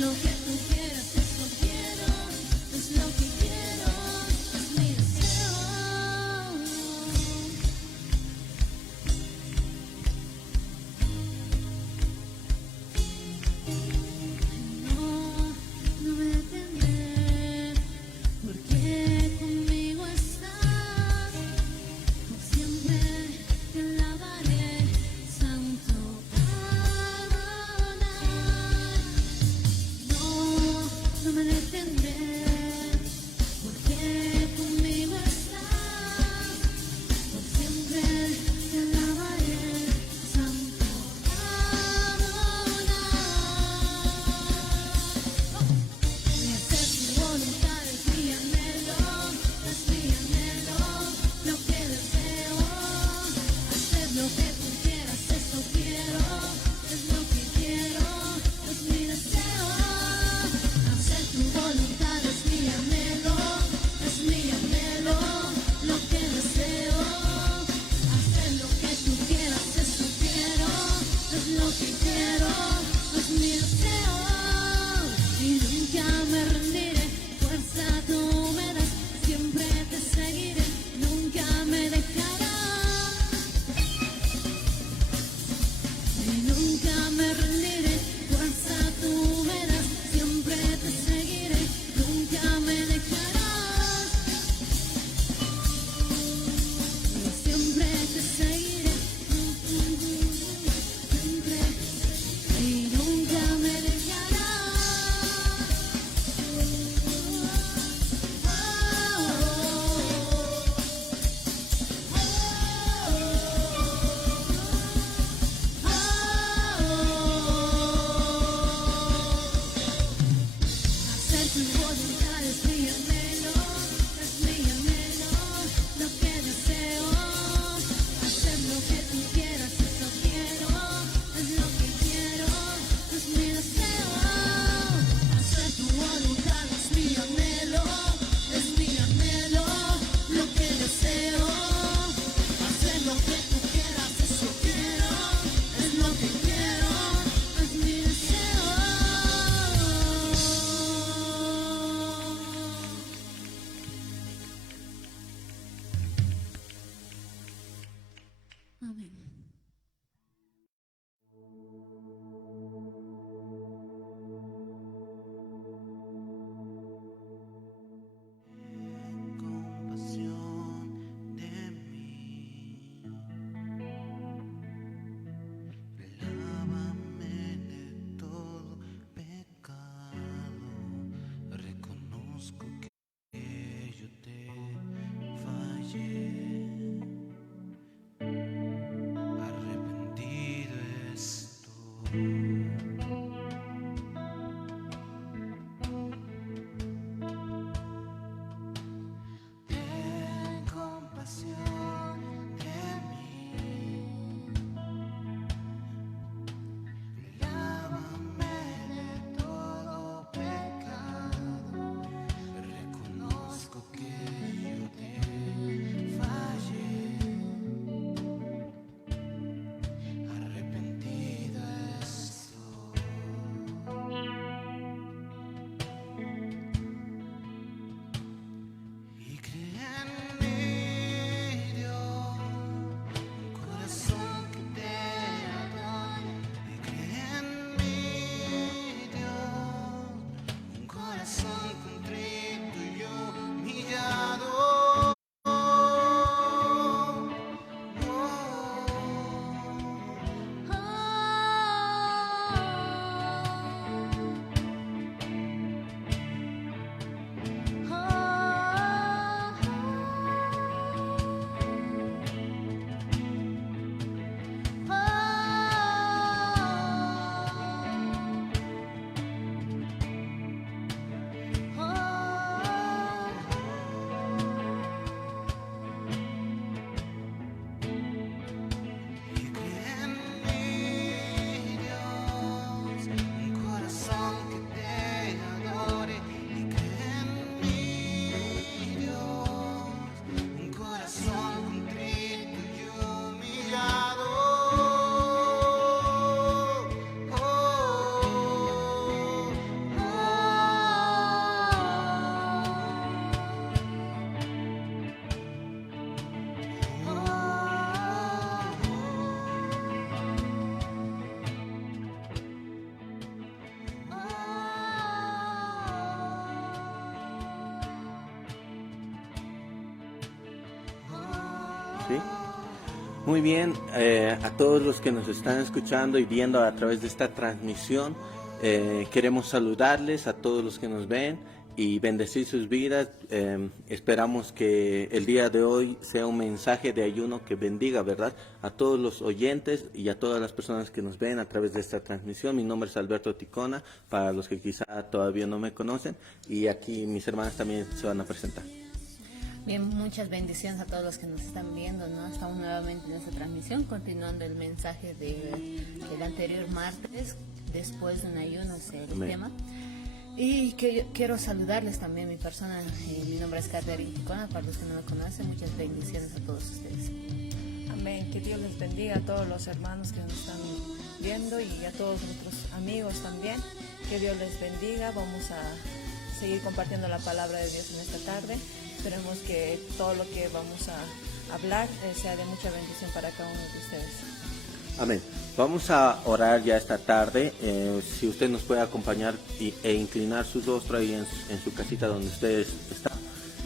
Lo que tú quieras, eso quiero, es lo que quiero, es mi deseo. No, no me detendré, porque conmigo estás, por siempre te alabaré, Santo Adonai. No ¿sí? Muy bien, a todos los que nos están escuchando y viendo a través de esta transmisión, queremos saludarles a todos los que nos ven y bendecir sus vidas. Esperamos que el día de hoy sea un mensaje de ayuno que bendiga, ¿verdad? A todos los oyentes y a todas las personas que nos ven a través de esta transmisión. Mi nombre es Alberto Ticona, para los que quizá todavía no me conocen, y aquí mis hermanas también se van a presentar. Bien, muchas bendiciones a todos los que nos están viendo, ¿no? Estamos nuevamente en esta transmisión, continuando el mensaje del anterior martes, después de un ayuno, es el Amén. tema. Y quiero saludarles también, mi persona, mi nombre es Catherine Ticona, para los que no me conocen, muchas bendiciones a todos ustedes. Amén, que Dios les bendiga a todos los hermanos que nos están viendo y a todos nuestros amigos también. Que Dios les bendiga. Vamos a seguir compartiendo la palabra de Dios en esta tarde. Esperemos que todo lo que vamos a hablar sea de mucha bendición para cada uno de ustedes. Amén. Vamos a orar ya esta tarde. Si usted nos puede acompañar e inclinar su rostro ahí en su casita donde ustedes están.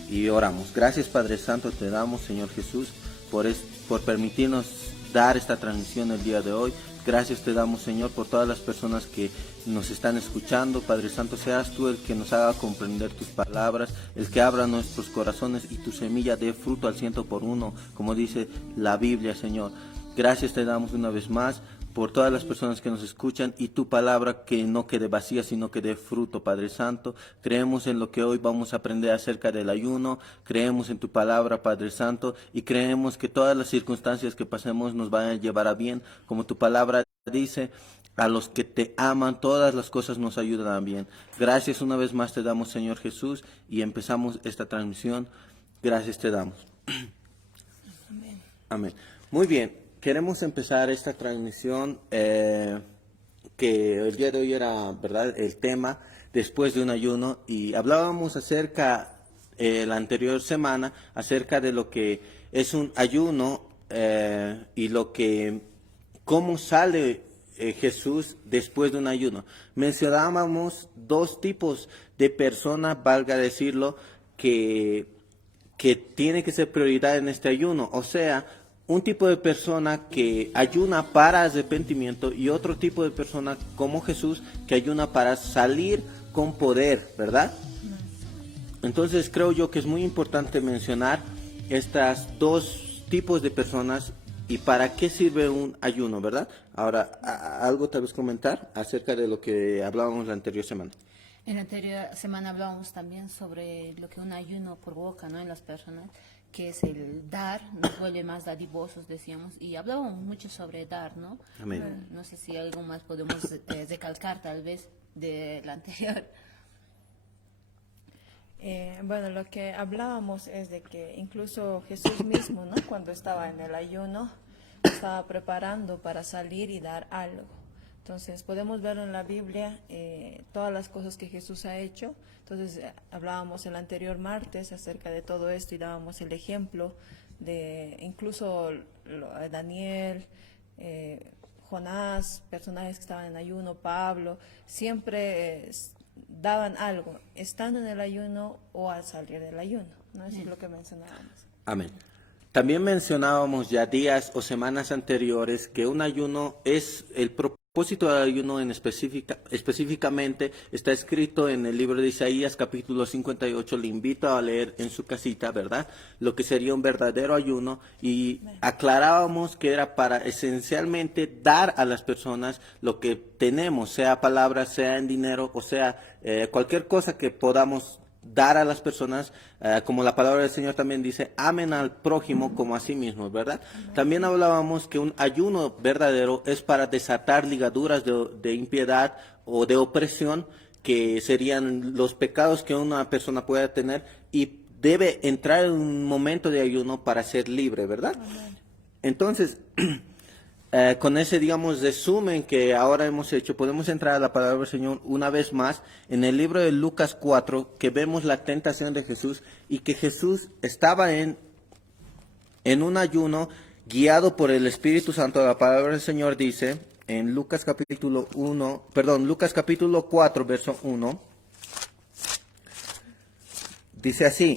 Y oramos. Gracias, Padre Santo, te damos, Señor Jesús, por permitirnos dar esta transmisión el día de hoy. Gracias te damos, Señor, por todas las personas que nos están escuchando. Padre Santo, seas tú el que nos haga comprender tus palabras, el que abra nuestros corazones y tu semilla dé fruto al 100%, como dice la Biblia, Señor. Gracias te damos una vez más por todas las personas que nos escuchan y tu palabra que no quede vacía, sino que dé fruto, Padre Santo. Creemos en lo que hoy vamos a aprender acerca del ayuno, creemos en tu palabra, Padre Santo, y creemos que todas las circunstancias que pasemos nos van a llevar a bien, como tu palabra dice. A los que te aman, todas las cosas nos ayudan a bien. Gracias una vez más te damos, Señor Jesús, y empezamos esta transmisión. Gracias te damos. Amén. Amén. Muy bien. Queremos empezar esta transmisión que el día de hoy era, ¿verdad?, el tema después de un ayuno, y hablábamos acerca, la anterior semana, acerca de lo que es un ayuno y cómo sale Jesús después de un ayuno. Mencionábamos dos tipos de personas, valga decirlo, que tiene que ser prioridad en este ayuno, o sea, un tipo de persona que ayuna para arrepentimiento y otro tipo de persona como Jesús que ayuna para salir con poder, ¿verdad? Entonces creo yo que es muy importante mencionar estas dos tipos de personas y para qué sirve un ayuno, ¿verdad? Ahora, algo tal vez comentar acerca de lo que hablábamos la anterior semana. En la anterior semana hablábamos también sobre lo que un ayuno provoca, ¿no?, en las personas, que es el dar, nos vuelve más dadivosos, decíamos, y hablábamos mucho sobre dar, ¿no? Amén. No sé si algo más podemos recalcar tal vez de la anterior. Bueno, lo que hablábamos es de que incluso Jesús mismo, ¿no?, cuando estaba en el ayuno, estaba preparando para salir y dar algo. Entonces podemos ver en la Biblia todas las cosas que Jesús ha hecho. Entonces hablábamos el anterior martes acerca de todo esto y dábamos el ejemplo de incluso Daniel, Jonás, personajes que estaban en ayuno, Pablo, siempre daban algo, estando en el ayuno o al salir del ayuno, ¿no? Eso es lo que mencionábamos. Amén. También mencionábamos ya días o semanas anteriores que un ayuno es el propósito del ayuno específicamente está escrito en el libro de Isaías capítulo 58, le invito a leer en su casita, ¿verdad? Lo que sería un verdadero ayuno, y aclarábamos que era para esencialmente dar a las personas lo que tenemos, sea palabras, sea en dinero, o sea, cualquier cosa que podamos dar a las personas, como la palabra del Señor también dice, amen al prójimo como a sí mismos, ¿verdad? También hablábamos que un ayuno verdadero es para desatar ligaduras de impiedad o de opresión, que serían los pecados que una persona pueda tener, y debe entrar en un momento de ayuno para ser libre, ¿verdad? Entonces, con ese, digamos, resumen que ahora hemos hecho, podemos entrar a la palabra del Señor una vez más en el libro de Lucas 4, que vemos la tentación de Jesús y que Jesús estaba en un ayuno guiado por el Espíritu Santo. La palabra del Señor dice en Lucas capítulo 4, verso 1, dice así: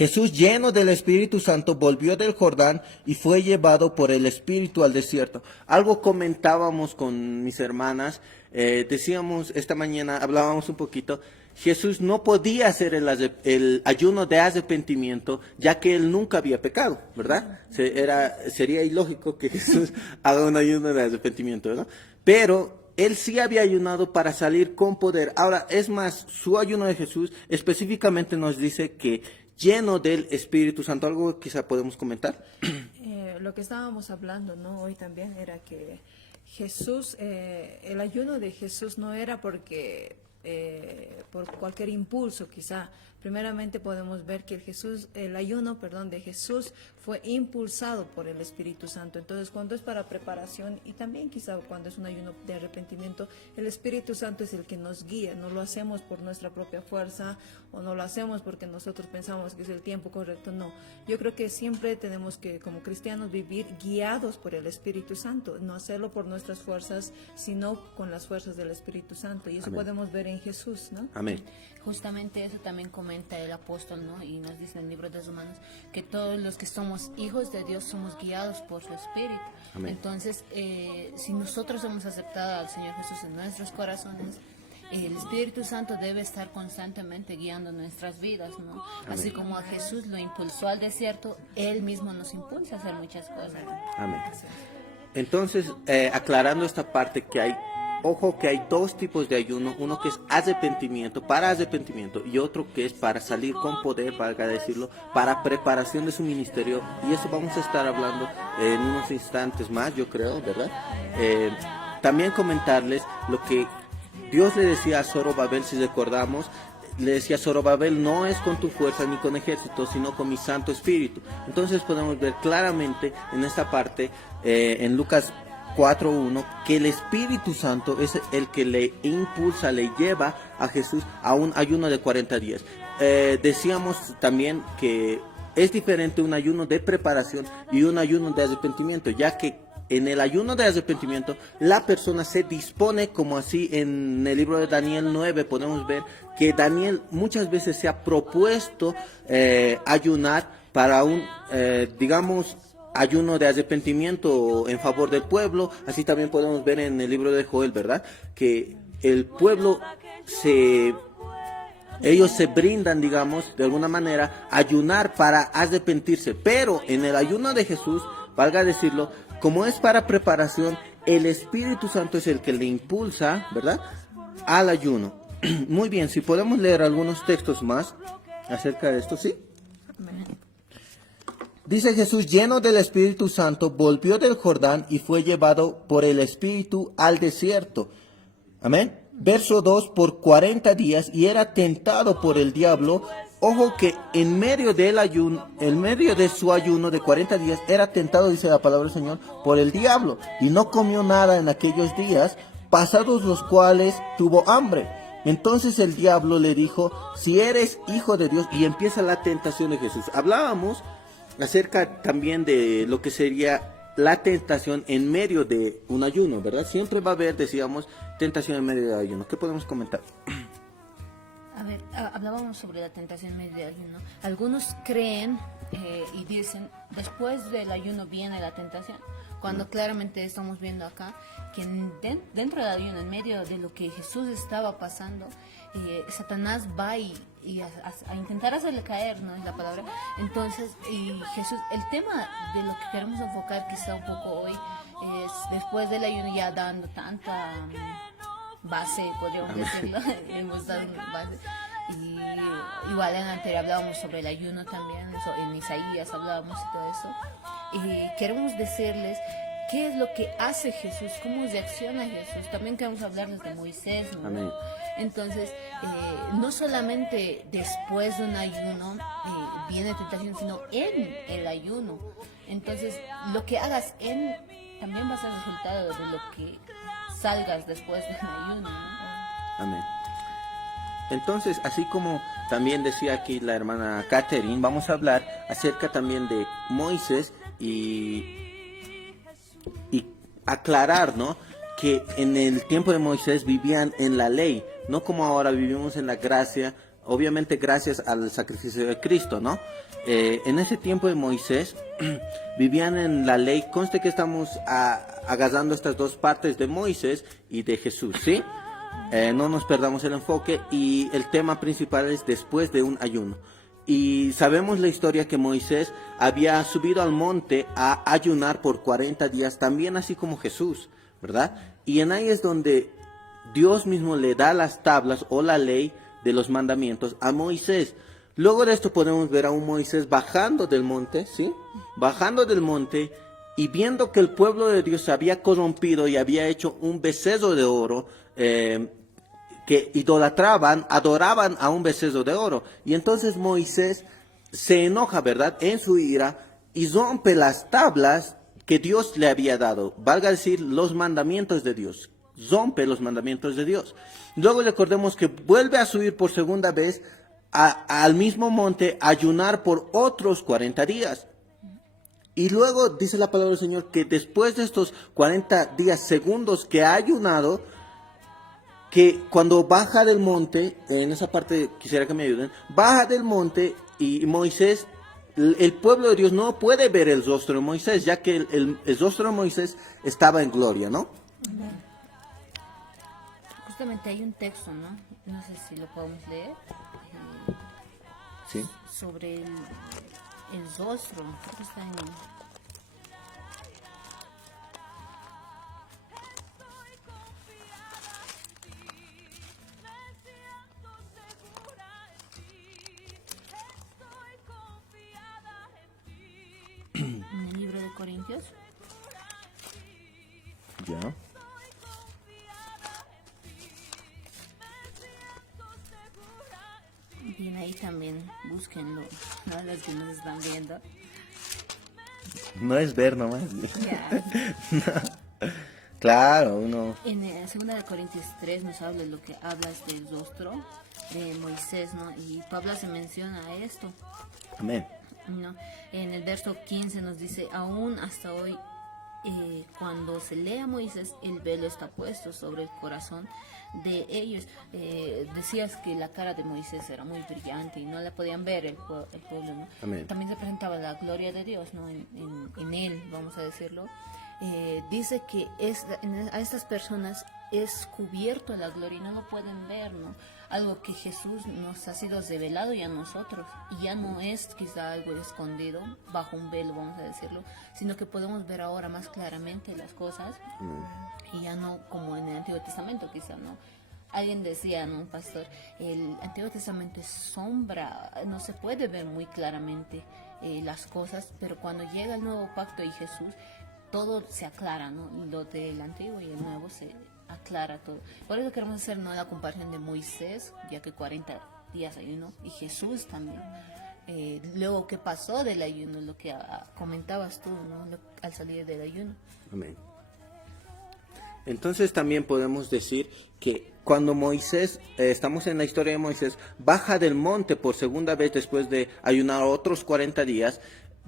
Jesús, lleno del Espíritu Santo, volvió del Jordán y fue llevado por el Espíritu al desierto. Algo comentábamos con mis hermanas, decíamos esta mañana, hablábamos un poquito, Jesús no podía hacer el ayuno de arrepentimiento, ya que él nunca había pecado, ¿verdad? Sería ilógico que Jesús haga un ayuno de arrepentimiento, ¿no? Pero él sí había ayunado para salir con poder. Ahora, es más, su ayuno de Jesús específicamente nos dice que lleno del Espíritu Santo. ¿Algo quizá podemos comentar? Lo que estábamos hablando, ¿no? Hoy también era que Jesús, el ayuno de Jesús no era porque por cualquier impulso, quizá. Primeramente podemos ver que el ayuno de Jesús fue impulsado por el Espíritu Santo. Entonces, cuando es para preparación y también quizá cuando es un ayuno de arrepentimiento, el Espíritu Santo es el que nos guía. No lo hacemos por nuestra propia fuerza o no lo hacemos porque nosotros pensamos que es el tiempo correcto. No, yo creo que siempre tenemos que, como cristianos, vivir guiados por el Espíritu Santo. No hacerlo por nuestras fuerzas, sino con las fuerzas del Espíritu Santo. Y eso Amén. Podemos ver en Jesús, ¿no? Amén. Justamente eso también comenta el apóstol, ¿no? Y nos dice en el libro de los Romanos que todos los que somos hijos de Dios somos guiados por su Espíritu. Amén. Entonces, si nosotros hemos aceptado al Señor Jesús en nuestros corazones, el Espíritu Santo debe estar constantemente guiando nuestras vidas, ¿no? Así como a Jesús lo impulsó al desierto, Él mismo nos impulsa a hacer muchas cosas. Amén. Entonces, aclarando esta parte que hay, ojo que hay dos tipos de ayuno, uno que es arrepentimiento, para arrepentimiento, y otro que es para salir con poder, valga decirlo, para preparación de su ministerio, y eso vamos a estar hablando en unos instantes más, yo creo, ¿verdad? También comentarles lo que Dios le decía a Zorobabel, si recordamos, le decía Zorobabel, no es con tu fuerza ni con ejército, sino con mi Santo Espíritu. Entonces podemos ver claramente en esta parte, en Lucas 4:1, que el Espíritu Santo es el que le impulsa, le lleva a Jesús a un ayuno de 40 días. Decíamos también que es diferente un ayuno de preparación y un ayuno de arrepentimiento, ya que en el ayuno de arrepentimiento la persona se dispone, como así en el libro de Daniel 9 podemos ver que Daniel muchas veces se ha propuesto ayunar para un, digamos, ayuno de arrepentimiento en favor del pueblo. Así también podemos ver en el libro de Joel, ¿verdad? Que el pueblo ellos se brindan, digamos, de alguna manera, a ayunar para arrepentirse. Pero en el ayuno de Jesús, valga decirlo, como es para preparación, el Espíritu Santo es el que le impulsa, ¿verdad?, al ayuno. Muy bien, si podemos leer algunos textos más acerca de esto, ¿sí? Dice Jesús, lleno del Espíritu Santo, volvió del Jordán y fue llevado por el Espíritu al desierto. Amén. Verso 2, por 40 días, y era tentado por el diablo. Ojo que en medio del ayuno, en medio de su ayuno de 40 días, era tentado, dice la palabra del Señor, por el diablo, y no comió nada en aquellos días, pasados los cuales tuvo hambre. Entonces el diablo le dijo, si eres hijo de Dios, y empieza la tentación de Jesús. Hablábamos acerca también de lo que sería la tentación en medio de un ayuno, ¿verdad? Siempre va a haber, decíamos, tentación en medio del ayuno. ¿Qué podemos comentar? A ver, hablábamos sobre la tentación en medio del ayuno. Algunos creen y dicen, después del ayuno viene la tentación, cuando claramente estamos viendo acá que dentro del ayuno, en medio de lo que Jesús estaba pasando, Satanás va y a intentar hacerle caer, ¿no? Es la palabra. Entonces, y Jesús, el tema de lo que queremos enfocar quizá un poco hoy es después del ayuno, ya dando tanta base, podríamos decirlo, hemos dado una base. Y igual en anterior hablábamos sobre el ayuno también, en Isaías hablábamos y todo eso. Y queremos decirles qué es lo que hace Jesús, cómo reacciona Jesús. También queremos hablarles de Moisés, ¿no? Amén. Entonces, no solamente después de un ayuno viene tentación, sino en el ayuno. Entonces, lo que hagas también va a ser resultado de lo que salgas después del ayuno, ¿no? Amén. Entonces, así como también decía aquí la hermana Catherine, vamos a hablar acerca también de Moisés y aclarar, ¿no?, que en el tiempo de Moisés vivían en la ley, no como ahora vivimos en la gracia, obviamente gracias al sacrificio de Cristo, ¿no? En ese tiempo de Moisés vivían en la ley. Conste que estamos agarrando estas dos partes de Moisés y de Jesús, ¿sí? No nos perdamos el enfoque, y el tema principal es después de un ayuno. Y sabemos la historia que Moisés había subido al monte a ayunar por 40 días, también así como Jesús, ¿verdad? Y en ahí es donde Dios mismo le da las tablas o la ley de los mandamientos a Moisés. Luego de esto podemos ver a un Moisés bajando del monte, ¿sí? Bajando del monte y viendo que el pueblo de Dios se había corrompido y había hecho un becerro de oro, que idolatraban, adoraban a un becerro de oro. Y entonces Moisés se enoja, ¿verdad?, en su ira, y rompe las tablas que Dios le había dado, valga decir, los mandamientos de Dios. Rompe los mandamientos de Dios. Luego recordemos que vuelve a subir por segunda vez al mismo monte a ayunar por otros 40 días. Y luego dice la palabra del Señor que después de estos 40 días segundos que ha ayunado, que cuando baja del monte, en esa parte quisiera que me ayuden, baja del monte y Moisés, el pueblo de Dios no puede ver el rostro de Moisés, ya que el rostro de Moisés estaba en gloria, ¿no? Justamente hay un texto, ¿no? No sé si lo podemos leer. Sí. Sobre el rostro. Creo que está en... en el libro de Corintios. Ya. Bien, ahí también búsquenlo, ¿no? Los que nos están viendo. No es ver nomás. Ya. Claro, uno... En 2 Corintios 3 nos habla lo que hablas del rostro de Moisés, ¿no? Y Pablo se menciona esto, Amén. ¿no? En el verso 15 nos dice, aún hasta hoy, cuando se lee a Moisés, el velo está puesto sobre el corazón de ellos. Decías que la cara de Moisés era muy brillante y no la podían ver el pueblo, ¿no? Amén. También se presentaba la gloria de Dios, ¿no? En él, vamos a decirlo. Dice que a estas personas es cubierto la gloria y no lo pueden ver, ¿no? Algo que Jesús nos ha sido revelado ya a nosotros, y ya no es quizá algo escondido bajo un velo, vamos a decirlo, sino que podemos ver ahora más claramente las cosas, y ya no como en el Antiguo Testamento quizá, ¿no? Alguien decía, ¿no? Un pastor, el Antiguo Testamento es sombra, no se puede ver muy claramente las cosas, pero cuando llega el nuevo pacto y Jesús, todo se aclara, ¿no? Lo del antiguo y el nuevo se aclara todo. Por eso queremos hacer, ¿no?, la comparación de Moisés, ya que 40 días ayuno, y Jesús también. Luego, ¿qué pasó del ayuno? Lo que comentabas tú, ¿no? Al salir del ayuno. Amén. Entonces también podemos decir que cuando Moisés, estamos en la historia de Moisés, baja del monte por segunda vez después de ayunar otros 40 días,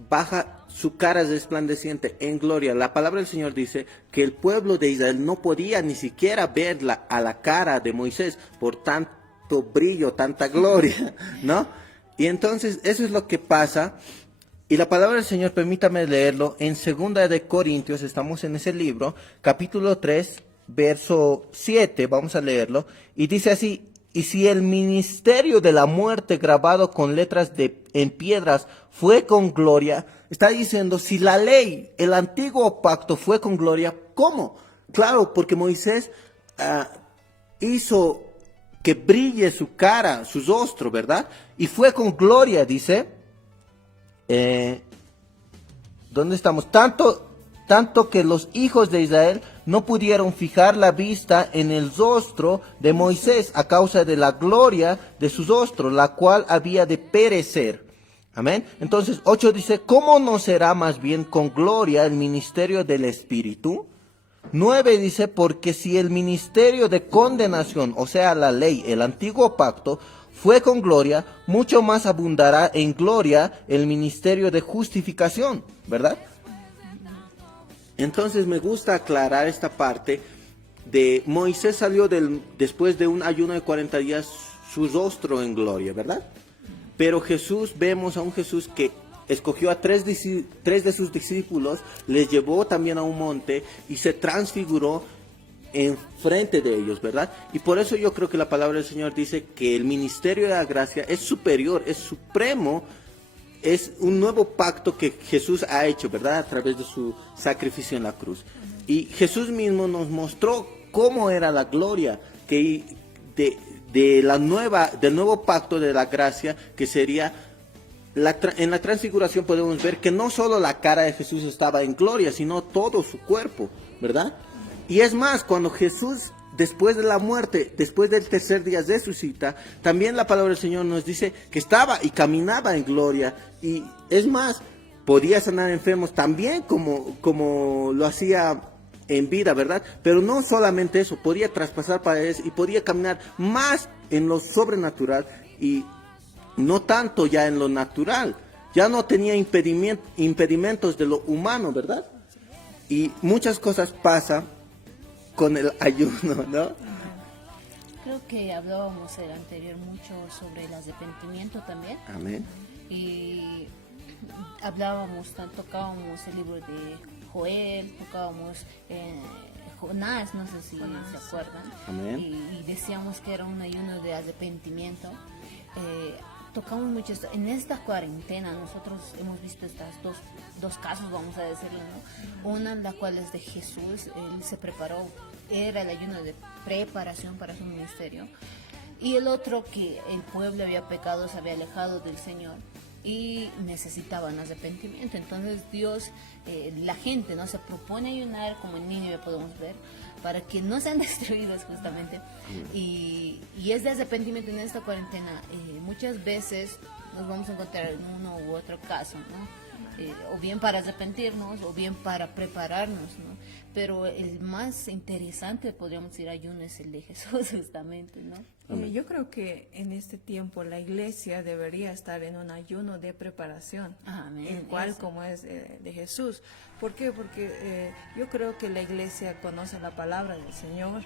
baja su cara resplandeciente en gloria. La palabra del Señor dice que el pueblo de Israel no podía ni siquiera ver a la cara de Moisés por tanto brillo, tanta gloria, ¿no? Y entonces eso es lo que pasa. Y la palabra del Señor, permítame leerlo, en 2 de Corintios, estamos en ese libro, capítulo 3, verso 7, vamos a leerlo, y dice así: y si el ministerio de la muerte grabado con letras en piedras fue con gloria, está diciendo, si la ley, el antiguo pacto fue con gloria, ¿cómo? Claro, porque Moisés hizo que brille su cara, su rostro, ¿verdad? Y fue con gloria, dice. ¿Dónde estamos? Tanto que los hijos de Israel no pudieron fijar la vista en el rostro de Moisés a causa de la gloria de su rostro, la cual había de perecer. Amén. Entonces 8 dice, ¿cómo no será más bien con gloria el ministerio del Espíritu? 9 dice, porque si el ministerio de condenación, o sea la ley, el antiguo pacto, fue con gloria, mucho más abundará en gloria el ministerio de justificación, ¿verdad? Entonces me gusta aclarar esta parte de Moisés salió después de un ayuno de 40 días, su rostro en gloria, ¿verdad? Pero Jesús, vemos a un Jesús que escogió a tres de sus discípulos, les llevó también a un monte y se transfiguró en frente de ellos, ¿verdad? Y por eso yo creo que la palabra del Señor dice que el ministerio de la gracia es superior, es supremo, es un nuevo pacto que Jesús ha hecho, ¿verdad? A través de su sacrificio en la cruz. Y Jesús mismo nos mostró cómo era la gloria del nuevo pacto de la gracia, que sería en la transfiguración. Podemos ver que no solo la cara de Jesús estaba en gloria, sino todo su cuerpo, ¿verdad? Y es más, cuando Jesús, después de la muerte, después del tercer día resucita, también la palabra del Señor nos dice que estaba y caminaba en gloria. Y es más, podía sanar enfermos también como lo hacía en vida, ¿verdad? Pero no solamente eso, podía traspasar paredes y podía caminar más en lo sobrenatural y no tanto ya en lo natural. Ya no tenía impedimentos de lo humano, ¿verdad? Y muchas cosas pasan con el ayuno, ¿no? Creo que hablábamos el anterior mucho sobre el arrepentimiento también. Amén. Y tocábamos el libro de Joel, tocábamos Jonás, no sé si se acuerdan. Amén. Y decíamos que era un ayuno de arrepentimiento. Tocamos mucho esto. En esta cuarentena nosotros hemos visto estas dos casos, vamos a decirlo, ¿no? Una en la cual es de Jesús, él se preparó, era el ayuno de preparación para su ministerio. Y el otro que el pueblo había pecado, se había alejado del Señor y necesitaban arrepentimiento. Entonces Dios, la gente, ¿no?, se propone ayunar, como en Nínive podemos ver, para que no sean destruidos justamente. Y es de arrepentimiento en esta cuarentena. Muchas veces nos vamos a encontrar en uno u otro caso, ¿no? O bien para arrepentirnos o bien para prepararnos, ¿no? Pero el más interesante, podríamos decir, ayuno es el de Jesús justamente, ¿no? Yo creo que en este tiempo la iglesia debería estar en un ayuno de preparación, Amén, el cual eso. como es de Jesús. ¿Por qué? Porque yo creo que la iglesia conoce la palabra del Señor,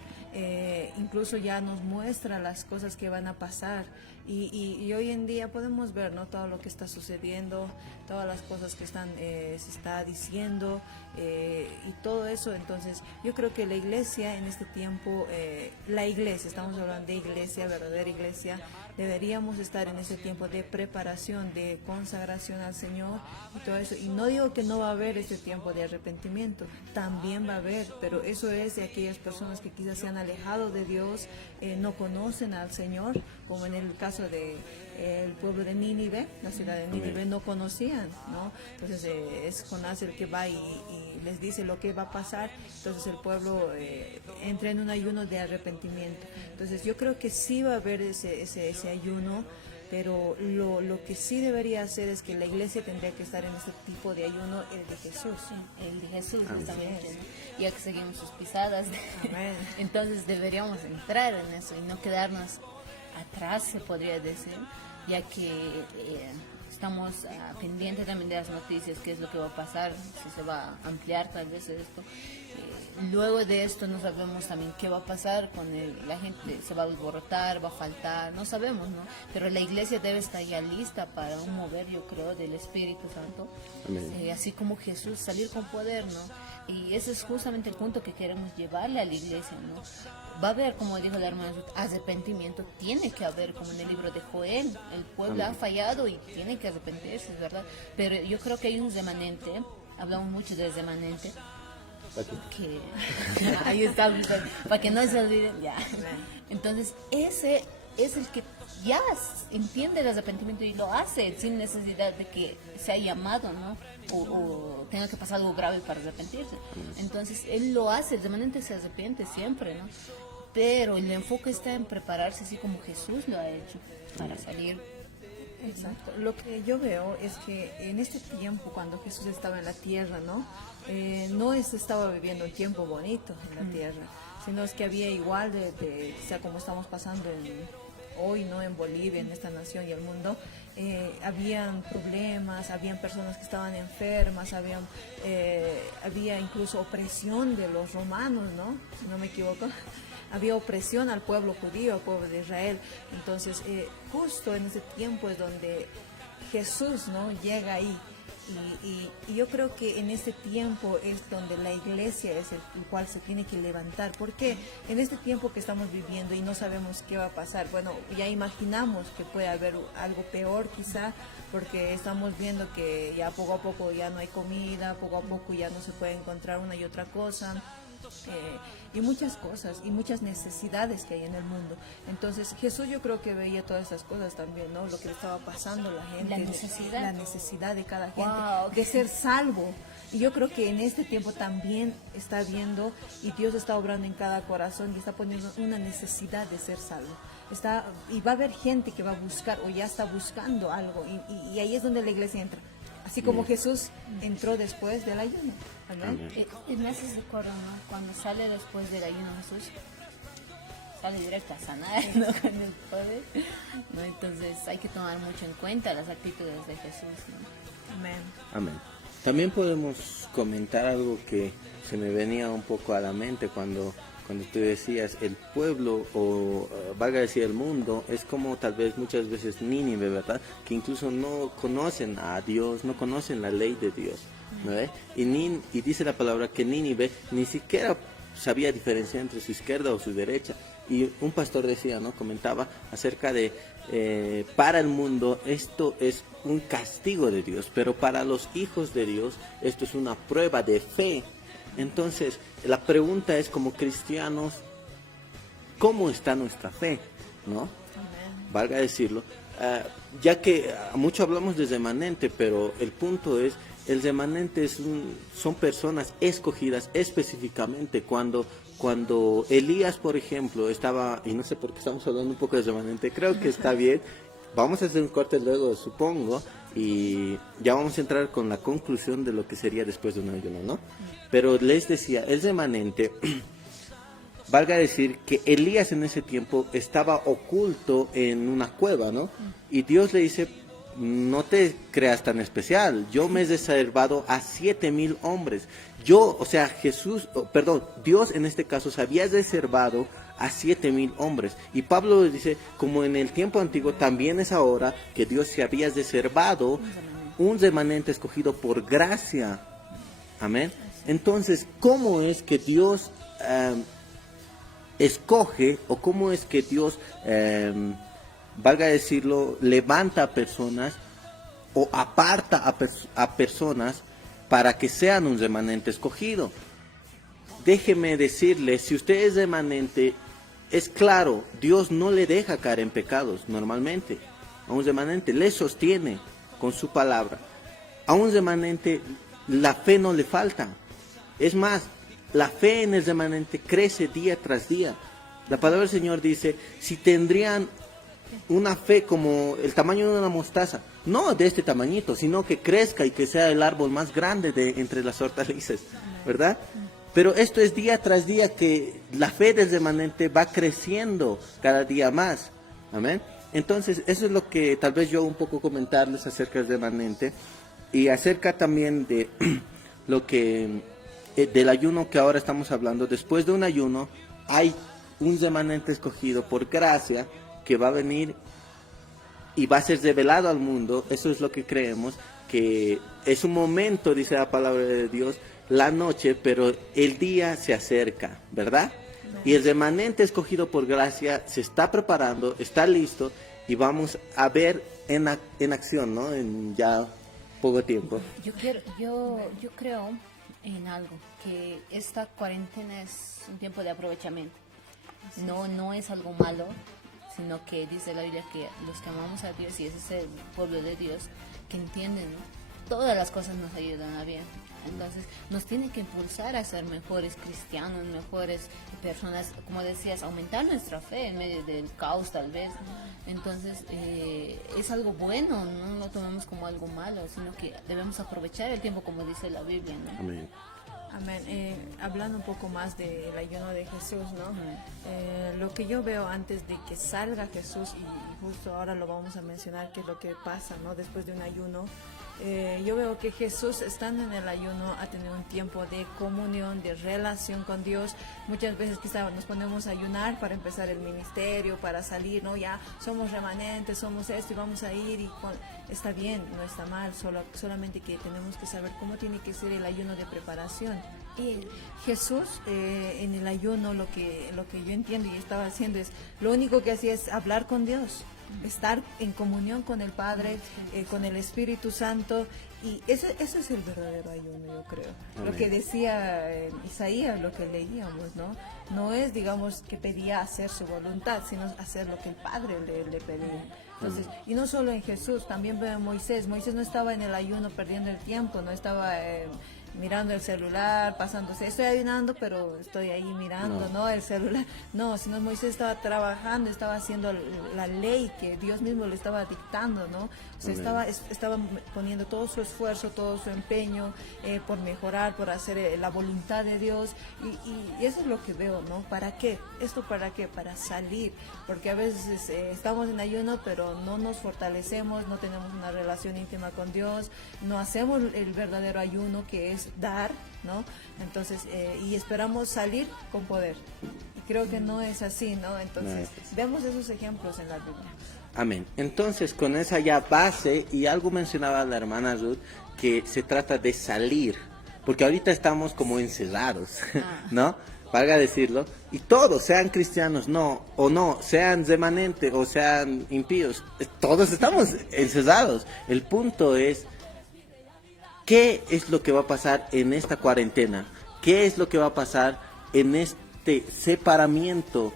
incluso ya nos muestra las cosas que van a pasar. Y hoy en día podemos ver, ¿no?, todo lo que está sucediendo, todas las cosas que se está diciendo y todo eso. Entonces yo creo que la iglesia en este tiempo, estamos hablando de iglesia, verdadera iglesia, deberíamos estar en ese tiempo de preparación, de consagración al Señor y todo eso. Y no digo que no va a haber ese tiempo de arrepentimiento, también va a haber, pero eso es de aquellas personas que quizás se han alejado de Dios, no conocen al Señor, como en el caso de el pueblo de Nínive, la ciudad de Nínive, no conocían, ¿no? Entonces es Jonás el que va y les dice lo que va a pasar. Entonces el pueblo entra en un ayuno de arrepentimiento. Entonces yo creo que sí va a haber ese ayuno, pero lo que sí debería hacer es que la iglesia tendría que estar en este tipo de ayuno, el de Jesús. El de Jesús justamente, ¿no? Ya que seguimos sus pisadas. Amén. Entonces deberíamos entrar en eso y no quedarnos atrás, se podría decir, ya que estamos pendientes también de las noticias, qué es lo que va a pasar, si se va a ampliar tal vez esto. Luego de esto no sabemos también qué va a pasar con la gente, se va a alborotar, va a faltar, no sabemos, ¿no? Pero la iglesia debe estar ya lista para un mover, yo creo, del Espíritu Santo, así como Jesús, salir con poder, ¿no? Y ese es justamente el punto que queremos llevarle a la iglesia, ¿no? Va a haber, como dijo la hermana, arrepentimiento, tiene que haber, como en el libro de Joel, el pueblo ha fallado y tiene que arrepentirse, es verdad, pero yo creo que hay un remanente, hablamos mucho del remanente, que ahí está, para que no se olviden, ya. Entonces ese es el que ya entiende el arrepentimiento y lo hace sin necesidad de que sea llamado, ¿no? O tenga que pasar algo grave para arrepentirse. Entonces él lo hace, de manera que se arrepiente siempre, ¿no? Pero el enfoque está en prepararse así como Jesús lo ha hecho para salir. Exacto. Lo que yo veo es que en este tiempo, cuando Jesús estaba en la tierra, ¿no? No estaba viviendo un tiempo bonito en la tierra, sino es que había igual o sea, como estamos pasando hoy, ¿no?, en Bolivia, en esta nación y el mundo, habían problemas, habían personas que estaban enfermas, había incluso opresión de los romanos, ¿no?, si no me equivoco. había opresión al pueblo judío, al pueblo de Israel. Entonces, justo en ese tiempo es donde Jesús, ¿no?, llega ahí. Y yo creo que en este tiempo es donde la iglesia es el cual se tiene que levantar, porque en este tiempo que estamos viviendo y no sabemos qué va a pasar, bueno, ya imaginamos que puede haber algo peor quizá, porque estamos viendo que ya poco a poco ya no hay comida, poco a poco ya no se puede encontrar una y otra cosa. Y muchas cosas y muchas necesidades que hay en el mundo. Entonces Jesús, yo creo que veía todas esas cosas también, ¿no? Lo que le estaba pasando a la gente, la necesidad de cada gente, Wow. de ser salvo. Y yo creo que en este tiempo también está viendo, y Dios está obrando en cada corazón y está poniendo una necesidad de ser salvo. Y va a haber gente que va a buscar o ya está buscando algo, y ahí es donde la iglesia entra. Así como Jesús entró después del ayuno. ¿Verdad? Me haces recuerdo, ¿no? Cuando sale después del ayuno Jesús, sale directo a sanar, ¿no? Con el Padre, ¿no? Entonces hay que tomar mucho en cuenta las actitudes de Jesús, ¿no? Amén. Amén. También podemos comentar algo que se me venía un poco a la mente cuando tú decías el pueblo o valga decir el mundo, es como tal vez muchas veces Nínive, ¿verdad? Que incluso no conocen a Dios, no conocen la ley de Dios, ¿no ve? Y dice la palabra que Nínive ni siquiera sabía diferenciar entre su izquierda o su derecha. Y un pastor decía, ¿no? Comentaba acerca de para el mundo esto es un castigo de Dios, pero para los hijos de Dios esto es una prueba de fe. Entonces, la pregunta es, como cristianos, ¿cómo está nuestra fe? ¿No? Amén. Valga decirlo. Ya que mucho hablamos de remanente, pero el punto es, el remanente son personas escogidas específicamente. Cuando Elías, por ejemplo, estaba, y no sé por qué estamos hablando un poco de remanente, creo que está bien, vamos a hacer un corte luego, supongo, y ya vamos a entrar con la conclusión de lo que sería después de un ayuno, ¿no? Pero les decía, el remanente, valga decir que Elías en ese tiempo estaba oculto en una cueva, ¿no? Y Dios le dice, no te creas tan especial, yo me he reservado a 7,000 hombres. Dios en este caso se había reservado a 7,000 hombres. Y Pablo dice, como en el tiempo antiguo, también es ahora que Dios se había reservado un remanente escogido por gracia. Amén. Entonces, ¿cómo es que Dios escoge, o cómo es que Dios, valga decirlo, levanta a personas o aparta a personas para que sean un remanente escogido? Déjeme decirle, si usted es remanente, es claro, Dios no le deja caer en pecados normalmente. A un remanente le sostiene con su palabra. A un remanente la fe no le falta. Es más, la fe en el remanente crece día tras día. La palabra del Señor dice, si tendrían una fe como el tamaño de una mostaza, no de este tamañito, sino que crezca y que sea el árbol más grande de entre las hortalizas, ¿verdad? Pero esto es día tras día, que la fe del remanente va creciendo cada día más. Amén. Entonces, eso es lo que tal vez yo un poco comentarles acerca del remanente, y acerca también de lo que del ayuno que ahora estamos hablando. Después de un ayuno hay un remanente escogido por gracia que va a venir y va a ser revelado al mundo. Eso es lo que creemos, que es un momento, dice la palabra de Dios, la noche, pero el día se acerca, ¿verdad? Y el remanente escogido por gracia se está preparando, está listo, y vamos a ver en acción, ¿no? En ya poco tiempo. Yo creo en algo, que esta cuarentena es un tiempo de aprovechamiento. No es algo malo, sino que dice la Biblia que los que amamos a Dios, y ese es el pueblo de Dios, que entienden, ¿no? Todas las cosas nos ayudan a bien. Entonces nos tiene que impulsar a ser mejores cristianos, mejores personas, como decías, aumentar nuestra fe en medio del caos tal vez. Entonces es algo bueno, no lo tomemos como algo malo, sino que debemos aprovechar el tiempo, como dice la Biblia, ¿no? Amén. Amén. Hablando un poco más del ayuno de Jesús, ¿no? Lo que yo veo antes de que salga Jesús, y justo ahora lo vamos a mencionar, que es lo que pasa, ¿no? Después de un ayuno, yo veo que Jesús, estando en el ayuno, ha tenido un tiempo de comunión, de relación con Dios. Muchas veces quizá nos ponemos a ayunar para empezar el ministerio, para salir, ¿no? Ya somos remanentes, somos esto y vamos a ir está bien, no está mal, solamente que tenemos que saber cómo tiene que ser el ayuno de preparación. Y Jesús en el ayuno, lo que yo entiendo y estaba haciendo es, lo único que hacía es hablar con Dios, estar en comunión con el Padre, con el Espíritu Santo, y ese es el verdadero ayuno, yo creo. Amén. Lo que decía Isaías, lo que leíamos, ¿no? No es, digamos, que pedía hacer su voluntad, sino hacer lo que el Padre le pedía. Entonces, y no solo en Jesús, también veo en Moisés. Moisés no estaba en el ayuno perdiendo el tiempo, no estaba mirando el celular, pasándose, estoy ayunando, pero estoy ahí mirando, ¿no? El celular. No, sino Moisés estaba trabajando, estaba haciendo la ley que Dios mismo le estaba dictando, ¿no? O sea, estaba poniendo todo su esfuerzo, todo su empeño por mejorar, por hacer la voluntad de Dios. Y eso es lo que veo, ¿no? ¿Para qué? ¿Esto para qué? Para salir. Porque a veces estamos en ayuno, pero no nos fortalecemos, no tenemos una relación íntima con Dios, no hacemos el verdadero ayuno, que es dar, ¿no? Entonces, y esperamos salir con poder. Y creo que no es así, ¿no? Entonces, vemos esos ejemplos en la Biblia. Amén. Entonces, con esa ya base, y algo mencionaba la hermana Ruth, que se trata de salir, porque ahorita estamos como encerrados, ¿no? Valga decirlo, y todos, sean cristianos, o no, sean remanentes o sean impíos, todos estamos encerrados. El punto es, ¿qué es lo que va a pasar en esta cuarentena? ¿Qué es lo que va a pasar en este separamiento?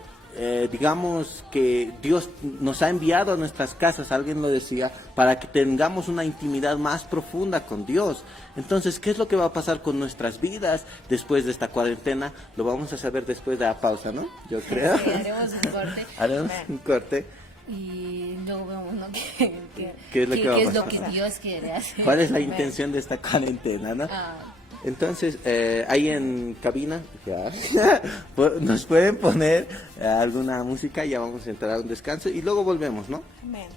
Digamos que Dios nos ha enviado a nuestras casas, alguien lo decía, para que tengamos una intimidad más profunda con Dios. Entonces, ¿qué es lo que va a pasar con nuestras vidas después de esta cuarentena? Lo vamos a saber después de la pausa, ¿no? Yo creo. Sí, haremos un corte. Haremos un corte. Y luego vemos, ¿no? ¿Qué es lo que va a qué es lo pasar? que Dios quiere hacer. ¿Cuál es la intención de esta cuarentena, no? Entonces, ahí en cabina, ya, nos pueden poner alguna música, ya vamos a entrar a un descanso y luego volvemos, ¿no? Amén.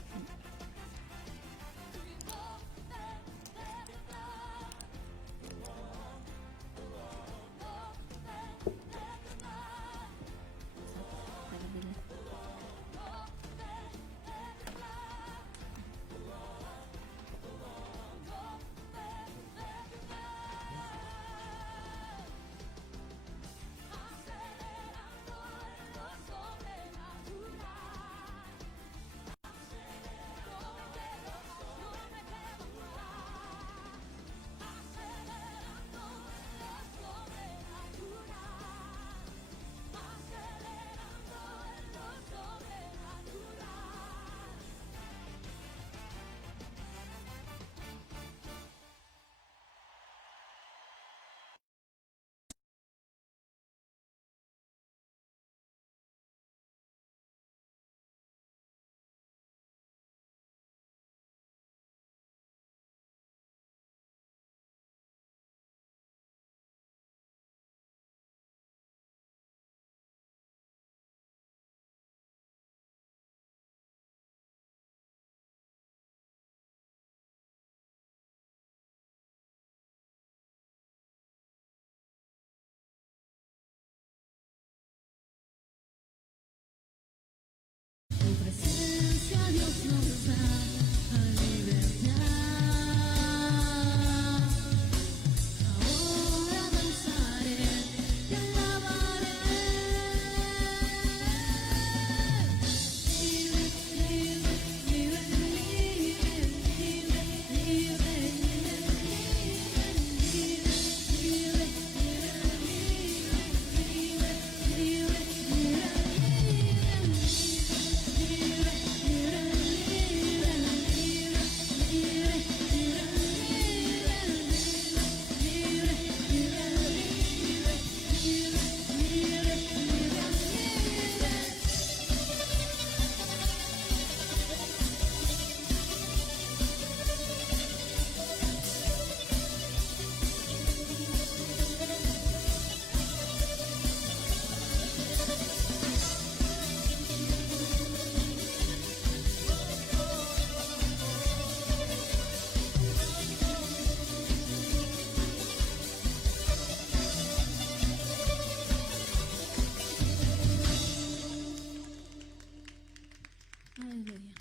Aleluya.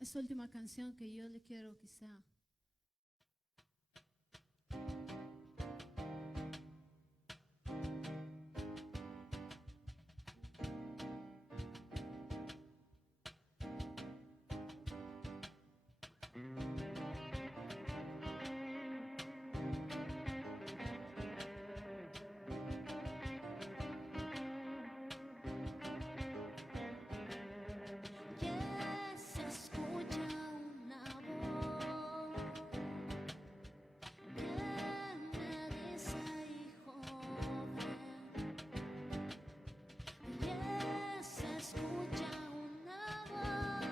Esta última canción que yo le quiero quizá Ya se escucha una voz que me dice, hijo, ven. Ya se escucha una voz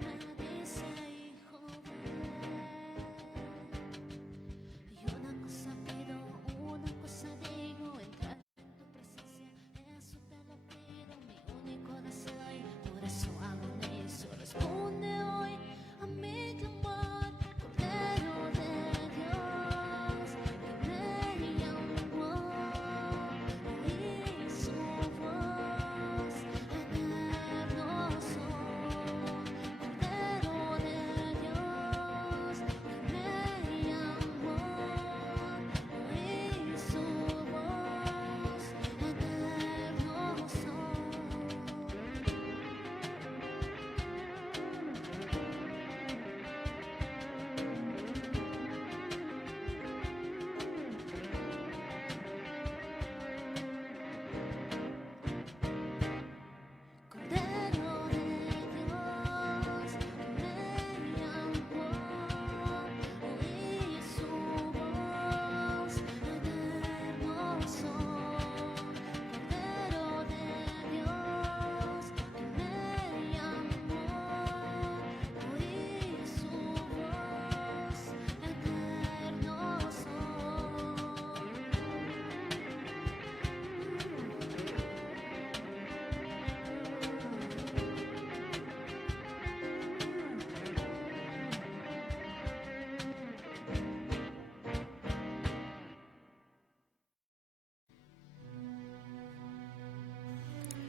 que me dice, hijo, ven. Y una cosa pido, una cosa digo, entrar en tu presencia, eso te lo pido, mi único deseo, y por eso agonizo. Responde hoy a mi clamor, Cordero de Dios, que me llamó. Oí su voz, eterno soy. Cordero de Dios, que me llamó. Oí su voz, eterno soy. Cordero de Dios, me llamó, oí su voz, eterno soy. Cordero de Dios, me llamó, oí su voz, eterno soy.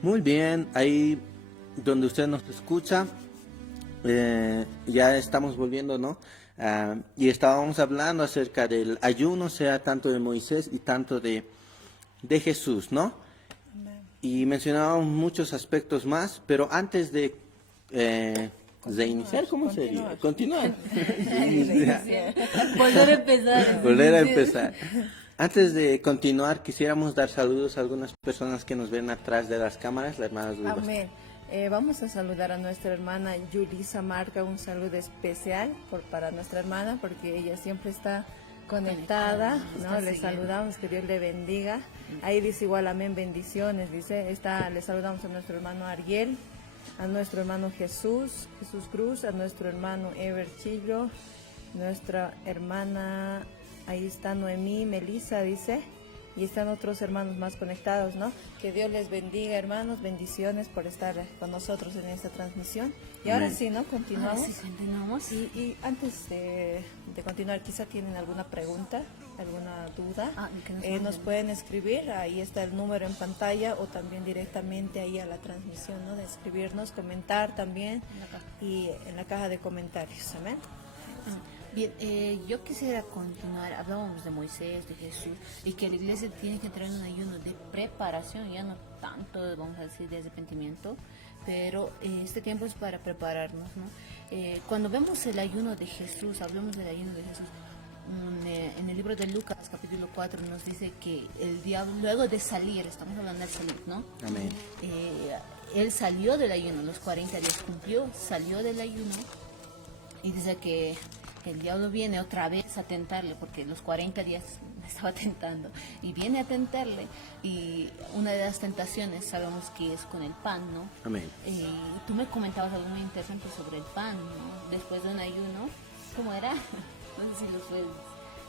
Muy bien, ahí donde usted nos escucha, ya estamos volviendo, ¿no? Y estábamos hablando acerca del ayuno, sea tanto de Moisés y tanto de Jesús, ¿no? Y mencionábamos muchos aspectos más, pero antes de iniciar, ¿cómo sería? Continuar. Volver a empezar. Volver a empezar. Antes de continuar, quisiéramos dar saludos a algunas personas que nos ven atrás de las cámaras, la hermana Luis. Amén. Vamos a saludar a nuestra hermana Yulisa Marca, un saludo especial para nuestra hermana, porque ella siempre está conectada, ¿no? Le saludamos, que Dios le bendiga. Ahí dice igual, amén, bendiciones, dice. Le saludamos a nuestro hermano Ariel, a nuestro hermano Jesús Cruz, a nuestro hermano Ever Chillo, nuestra hermana, ahí está Noemí, Melissa, dice. Y están otros hermanos más conectados, ¿no? Que Dios les bendiga, hermanos. Bendiciones por estar con nosotros en esta transmisión. Y ahora sí, ¿no? Continuamos. Sí, continuamos. Y antes de continuar, quizá tienen alguna pregunta, alguna duda. Que nos Nos manden. pueden escribir. Ahí está el número en pantalla, o también directamente ahí a la transmisión, ¿no? De escribirnos, comentar también. Y en la caja de comentarios. Amén. Bien, yo quisiera continuar. Hablábamos de Moisés, de Jesús, y que la iglesia tiene que entrar en un ayuno de preparación, ya no tanto, vamos a decir, de arrepentimiento, pero este tiempo es para prepararnos, ¿no? Cuando vemos el ayuno de Jesús, hablamos del ayuno de Jesús, en el libro de Lucas, capítulo 4, nos dice que el diablo, luego de salir, estamos hablando de salir, ¿no? Amén. Él salió del ayuno, los 40 días cumplió, salió del ayuno, y dice que el diablo viene otra vez a tentarle, porque los 40 días me estaba tentando, y viene a tentarle, y una de las tentaciones sabemos que es con el pan, ¿no? Amén. Tú me comentabas algo muy interesante sobre el pan, ¿no? Después de un ayuno, ¿cómo era? No sé si lo puedes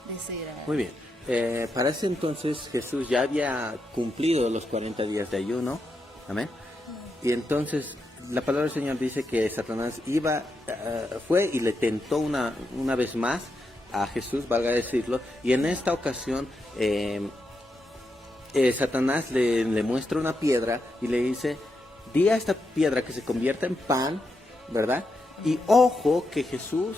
decir. Muy bien. Para ese entonces Jesús ya había cumplido los 40 días de ayuno. Amén. Y entonces la palabra del Señor dice que Satanás fue y le tentó una vez más a Jesús, valga decirlo, y en esta ocasión Satanás le muestra una piedra y le dice, di a esta piedra que se convierta en pan, ¿verdad? Y ojo que Jesús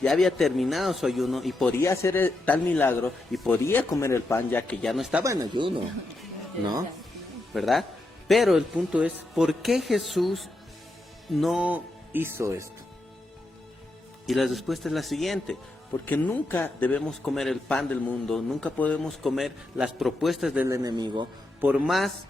ya había terminado su ayuno y podía hacer tal milagro y podía comer el pan ya que ya no estaba en ayuno, ¿no? ¿Verdad? Pero el punto es, ¿por qué Jesús no hizo esto? Y la respuesta es la siguiente, porque nunca debemos comer el pan del mundo, nunca podemos comer las propuestas del enemigo, por más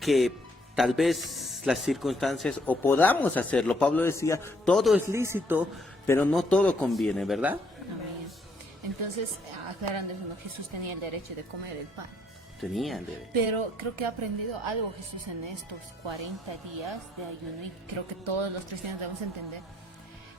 que tal vez las circunstancias o podamos hacerlo. Pablo decía, todo es lícito, pero no todo conviene, ¿verdad? Amén. Entonces, aclarando eso, ¿no? Jesús tenía el derecho de comer el pan. Tenía el derecho. Pero creo que ha aprendido algo Jesús en estos 40 días de ayuno y creo que todos los cristianos debemos entender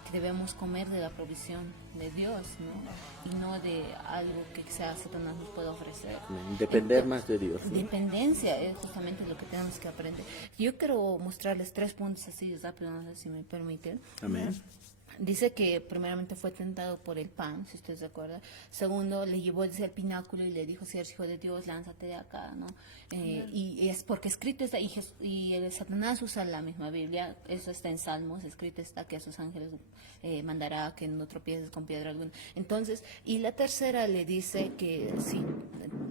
que debemos comer de la provisión de Dios, ¿no? Y no de algo que sea Satanás nos pueda ofrecer. Depender más de Dios, ¿no? Dependencia es justamente lo que tenemos que aprender. Yo quiero mostrarles 3 puntos así rápido, no sé si me permiten. Amén. Dice que primeramente fue tentado por el pan, si ustedes se acuerdan. Segundo, le llevó desde el pináculo y le dijo, si eres hijo de Dios, lánzate de acá, ¿no? Y es porque escrito está, y el Satanás usa la misma Biblia, eso está en Salmos, escrito está que a sus ángeles mandará que no tropieces con piedra alguna. Entonces, y la tercera le dice que si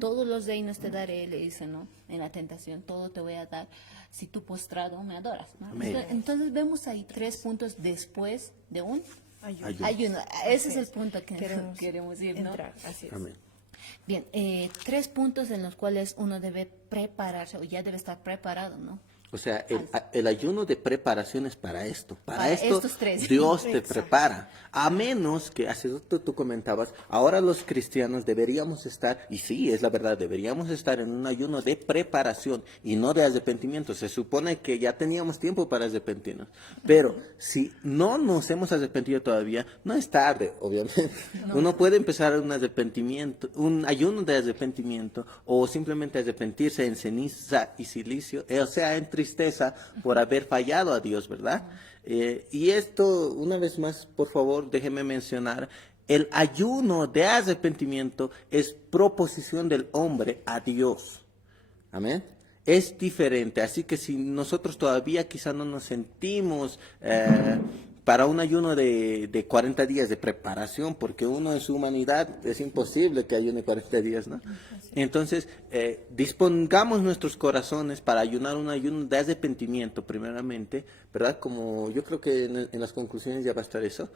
todos los reinos te daré, le dice, ¿no? En la tentación, todo te voy a dar si tú postrado me adoras, ¿no? Amén. Entonces vemos ahí 3 puntos después de un Ayuno. ayuno. Ese es el punto que Queremos ir, ¿no? entrar, así es. Amén. Bien, 3 puntos en los cuales uno debe prepararse o ya debe estar preparado, ¿no? O sea, el ayuno de preparación es para esto. Para esto estos 3. Dios te Exacto. prepara. A menos que, hace rato tú comentabas, ahora los cristianos deberíamos estar, y sí, es la verdad, deberíamos estar en un ayuno de preparación y no de arrepentimiento. Se supone que ya teníamos tiempo para arrepentirnos. Pero si no nos hemos arrepentido todavía, no es tarde, obviamente. Uno puede empezar un arrepentimiento, un ayuno de arrepentimiento, o simplemente arrepentirse en ceniza y silicio, o sea, en tristeza por haber fallado a Dios, ¿verdad? Y esto, una vez más, por favor, déjeme mencionar, el ayuno de arrepentimiento es proposición del hombre a Dios. Amén. Es diferente, así que si nosotros todavía quizá no nos sentimos para un ayuno de 40 días de preparación, porque uno en su humanidad es imposible que ayune 40 días, ¿no? Entonces, dispongamos nuestros corazones para ayunar un ayuno de arrepentimiento, primeramente, ¿verdad? Como yo creo que en las conclusiones ya va a estar eso,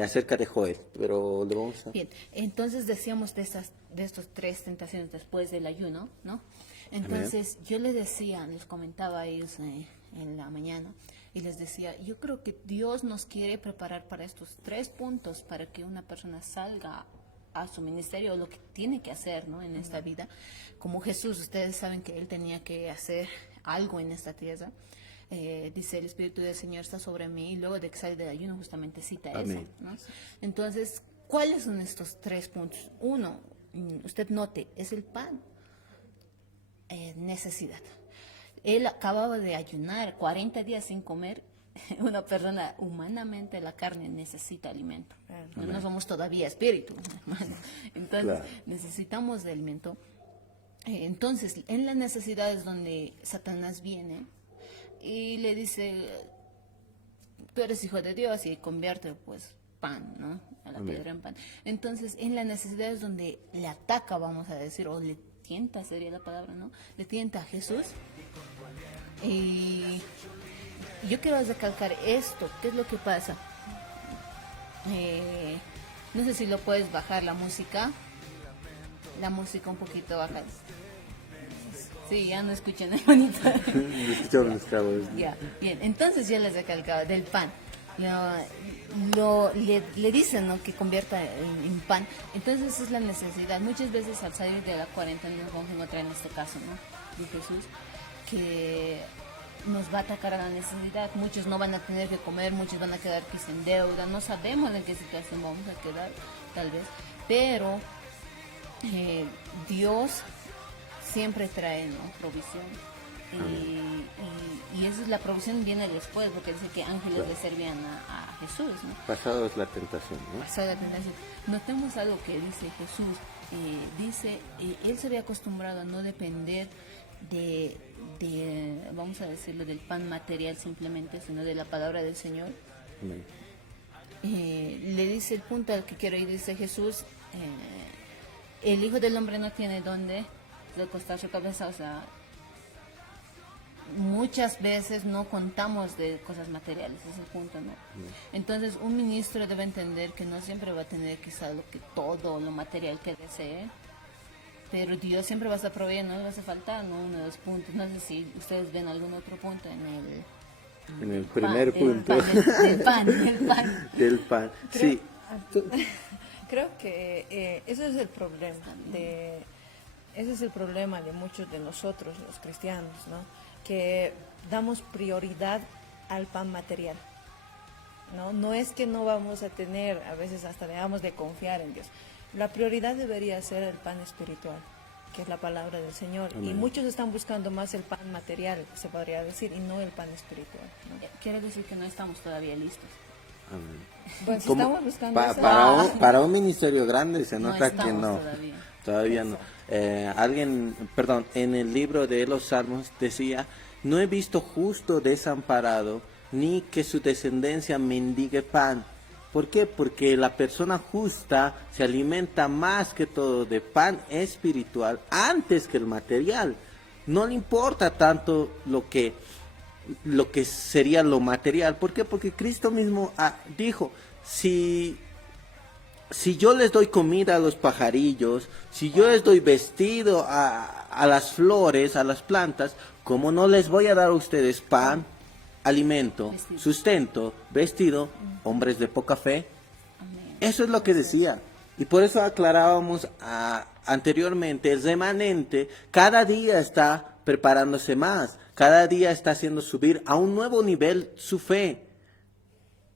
acerca de Joel, pero lo vamos a... Bien, entonces decíamos de estos 3 tentaciones después del ayuno, ¿no? Entonces yo les comentaba a ellos en la mañana, y les decía, yo creo que Dios nos quiere preparar para estos 3 puntos, para que una persona salga a su ministerio, lo que tiene que hacer, ¿no? En esta vida. Como Jesús, ustedes saben que Él tenía que hacer algo en esta tierra. Dice, el Espíritu del Señor está sobre mí, y luego de que sale del ayuno justamente cita Amén. eso, ¿no? Entonces, ¿cuáles son estos 3 puntos? 1, usted note, es el pan. Necesidad. Él acababa de ayunar 40 días sin comer. Una persona, humanamente, la carne necesita alimento. No somos todavía espíritu, hermano. Entonces, Claro. necesitamos de alimento. Entonces, en la necesidad es donde Satanás viene y le dice, tú eres hijo de Dios y convierte, pues, pan, ¿no? A la Amén. piedra en pan. Entonces, en la necesidad es donde le ataca, vamos a decir, o le tienta, sería la palabra, ¿no? Le tienta a Jesús. Y yo quiero recalcar esto. ¿Qué es lo que pasa? No sé si lo puedes bajar la música. La música un poquito baja. Sí, ya no escuchan el bonito. Escuchamos nuestra voz. Ya, bien. Entonces yo les recalcaba del pan. Le dicen, ¿no?, que convierta en pan. Entonces es la necesidad. Muchas veces al salir de la cuarentena nos vamos a encontrar en este caso, ¿no?, de Jesús, que nos va a atacar a la necesidad. Muchos no van a tener que comer, muchos van a quedar quizá en deuda. No sabemos en qué situación vamos a quedar, tal vez. Pero Dios siempre trae, ¿no?, provisión. Y esa es la provisión, viene después, porque dice que ángeles le servían a Jesús, ¿no? Pasado es la tentación, ¿no? Pasada la tentación. Notemos algo que dice Jesús dice, él se había acostumbrado a no depender vamos a decirlo, del pan material simplemente, sino de la palabra del Señor. Amén. Le dice el punto al que quiero ir, dice Jesús, el Hijo del Hombre no tiene dónde recostar su cabeza, o sea, muchas veces no contamos de cosas materiales, ese es el punto, ¿no? Entonces, un ministro debe entender que no siempre va a tener quizá todo lo material que desee, pero Dios siempre va a estar proveyendo, no le va a faltar, ¿no? Uno de los puntos, no sé si ustedes ven algún otro punto En el primer punto. Del pan. Del pan. Sí. Creo que ese es el problema ese es el problema de muchos de nosotros, los cristianos, ¿no? Que damos prioridad al pan material. No es que no vamos a tener, a veces hasta dejamos de confiar en Dios. La prioridad debería ser el pan espiritual, que es la palabra del Señor. Amén. Y muchos están buscando más el pan material, se podría decir, y no el pan espiritual, ¿no? Quiere decir que no estamos todavía listos. Amén. Bueno, si Como estamos buscando eso, para un ministerio grande se No nota que estamos no. todavía. No. En el libro de los Salmos decía, no he visto justo desamparado, ni que su descendencia mendigue pan. ¿Por qué? Porque la persona justa se alimenta más que todo de pan espiritual antes que el material. No le importa tanto lo que sería lo material. ¿Por qué? Porque Cristo mismo dijo, si yo les doy comida a los pajarillos, si yo les doy vestido a las flores, a las plantas, ¿cómo no les voy a dar a ustedes pan, alimento, Vestido. sustento, vestido, hombres de poca fe? Amén. Eso es lo que decía. Y por eso aclarábamos anteriormente, el remanente cada día está preparándose más, cada día está haciendo subir a un nuevo nivel su fe.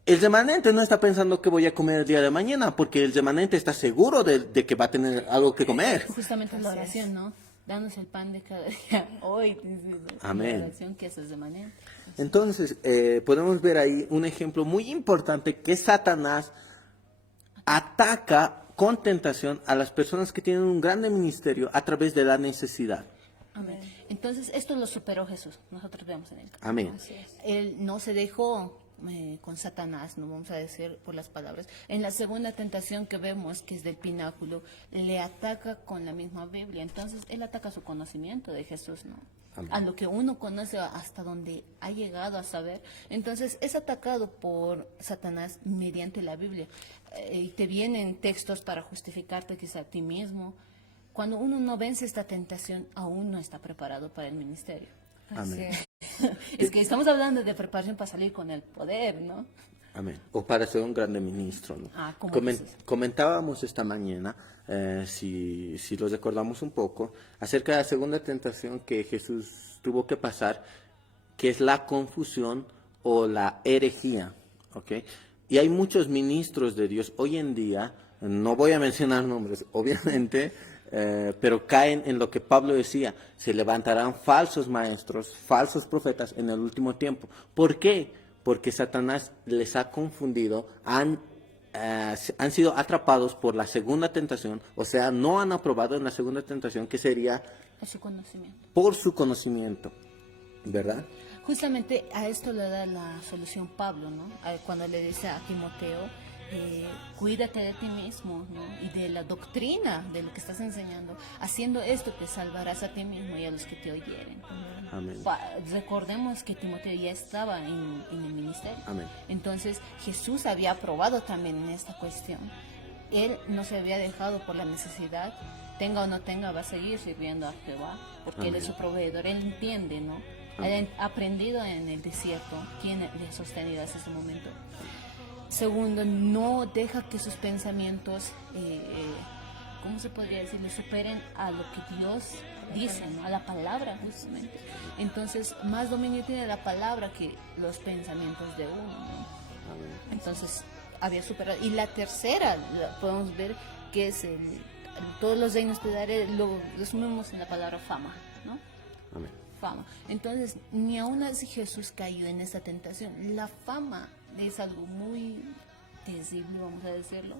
El remanente no está pensando que voy a comer el día de mañana, porque el remanente está seguro de que va a tener algo que comer. Justamente la oración, ¿no? Danos el pan de cada día hoy. Dice, Amén. La oración que haces de manera. Entonces, podemos ver ahí un ejemplo muy importante que Satanás ataca con tentación a las personas que tienen un grande ministerio a través de la necesidad. Amén. Entonces, esto lo superó Jesús. Nosotros vemos en el capítulo. Amén. Él no se dejó con Satanás, no vamos a decir por las palabras. En la segunda tentación que vemos, que es del pináculo, le ataca con la misma Biblia. Entonces, él ataca su conocimiento de Jesús, ¿no? Amén. A lo que uno conoce hasta donde ha llegado a saber. Entonces, es atacado por Satanás mediante la Biblia. Y te vienen textos para justificarte quizá a ti mismo. Cuando uno no vence esta tentación, aún no está preparado para el ministerio. Amén. Es que estamos hablando de preparación para salir con el poder, ¿no? Amén. O para ser un grande ministro, ¿no? ¿Cómo dices? Comentábamos esta mañana, si lo recordamos un poco, acerca de la segunda tentación que Jesús tuvo que pasar, que es la confusión o la herejía, ¿ok? Y hay muchos ministros de Dios hoy en día, no voy a mencionar nombres, obviamente, pero caen en lo que Pablo decía, se levantarán falsos maestros, falsos profetas en el último tiempo. ¿Por qué? Porque Satanás les ha confundido, han sido atrapados por la segunda tentación, o sea, no han aprobado en la segunda tentación, que sería Es su conocimiento. por su conocimiento, ¿verdad? Justamente a esto le da la solución Pablo, ¿no? Cuando le dice a Timoteo, cuídate de ti mismo, ¿no? Y de la doctrina de lo que estás enseñando. Haciendo esto te salvarás a ti mismo y a los que te oyeren. Amén. Recordemos que Timoteo ya estaba en el ministerio. Amén. Entonces Jesús había aprobado también en esta cuestión. Él no se había dejado por la necesidad, tenga o no tenga, va a seguir sirviendo a Jehová, porque Él es su proveedor, Él entiende, ¿no? Él ha aprendido en el desierto quién le ha sostenido hasta ese momento. Segundo, no deja que sus pensamientos, ¿cómo se podría decir?, le superen a lo que Dios dice, ¿no? A la palabra, justamente. Entonces, más dominio tiene la palabra que los pensamientos de uno, ¿no? Entonces, había superado. Y la tercera, podemos ver que es todos los reinos te daré, lo resumimos en la palabra fama, ¿no? Amén. Fama. Entonces, ni aún así Jesús cayó en esta tentación. La fama es algo muy terrible, vamos a decirlo,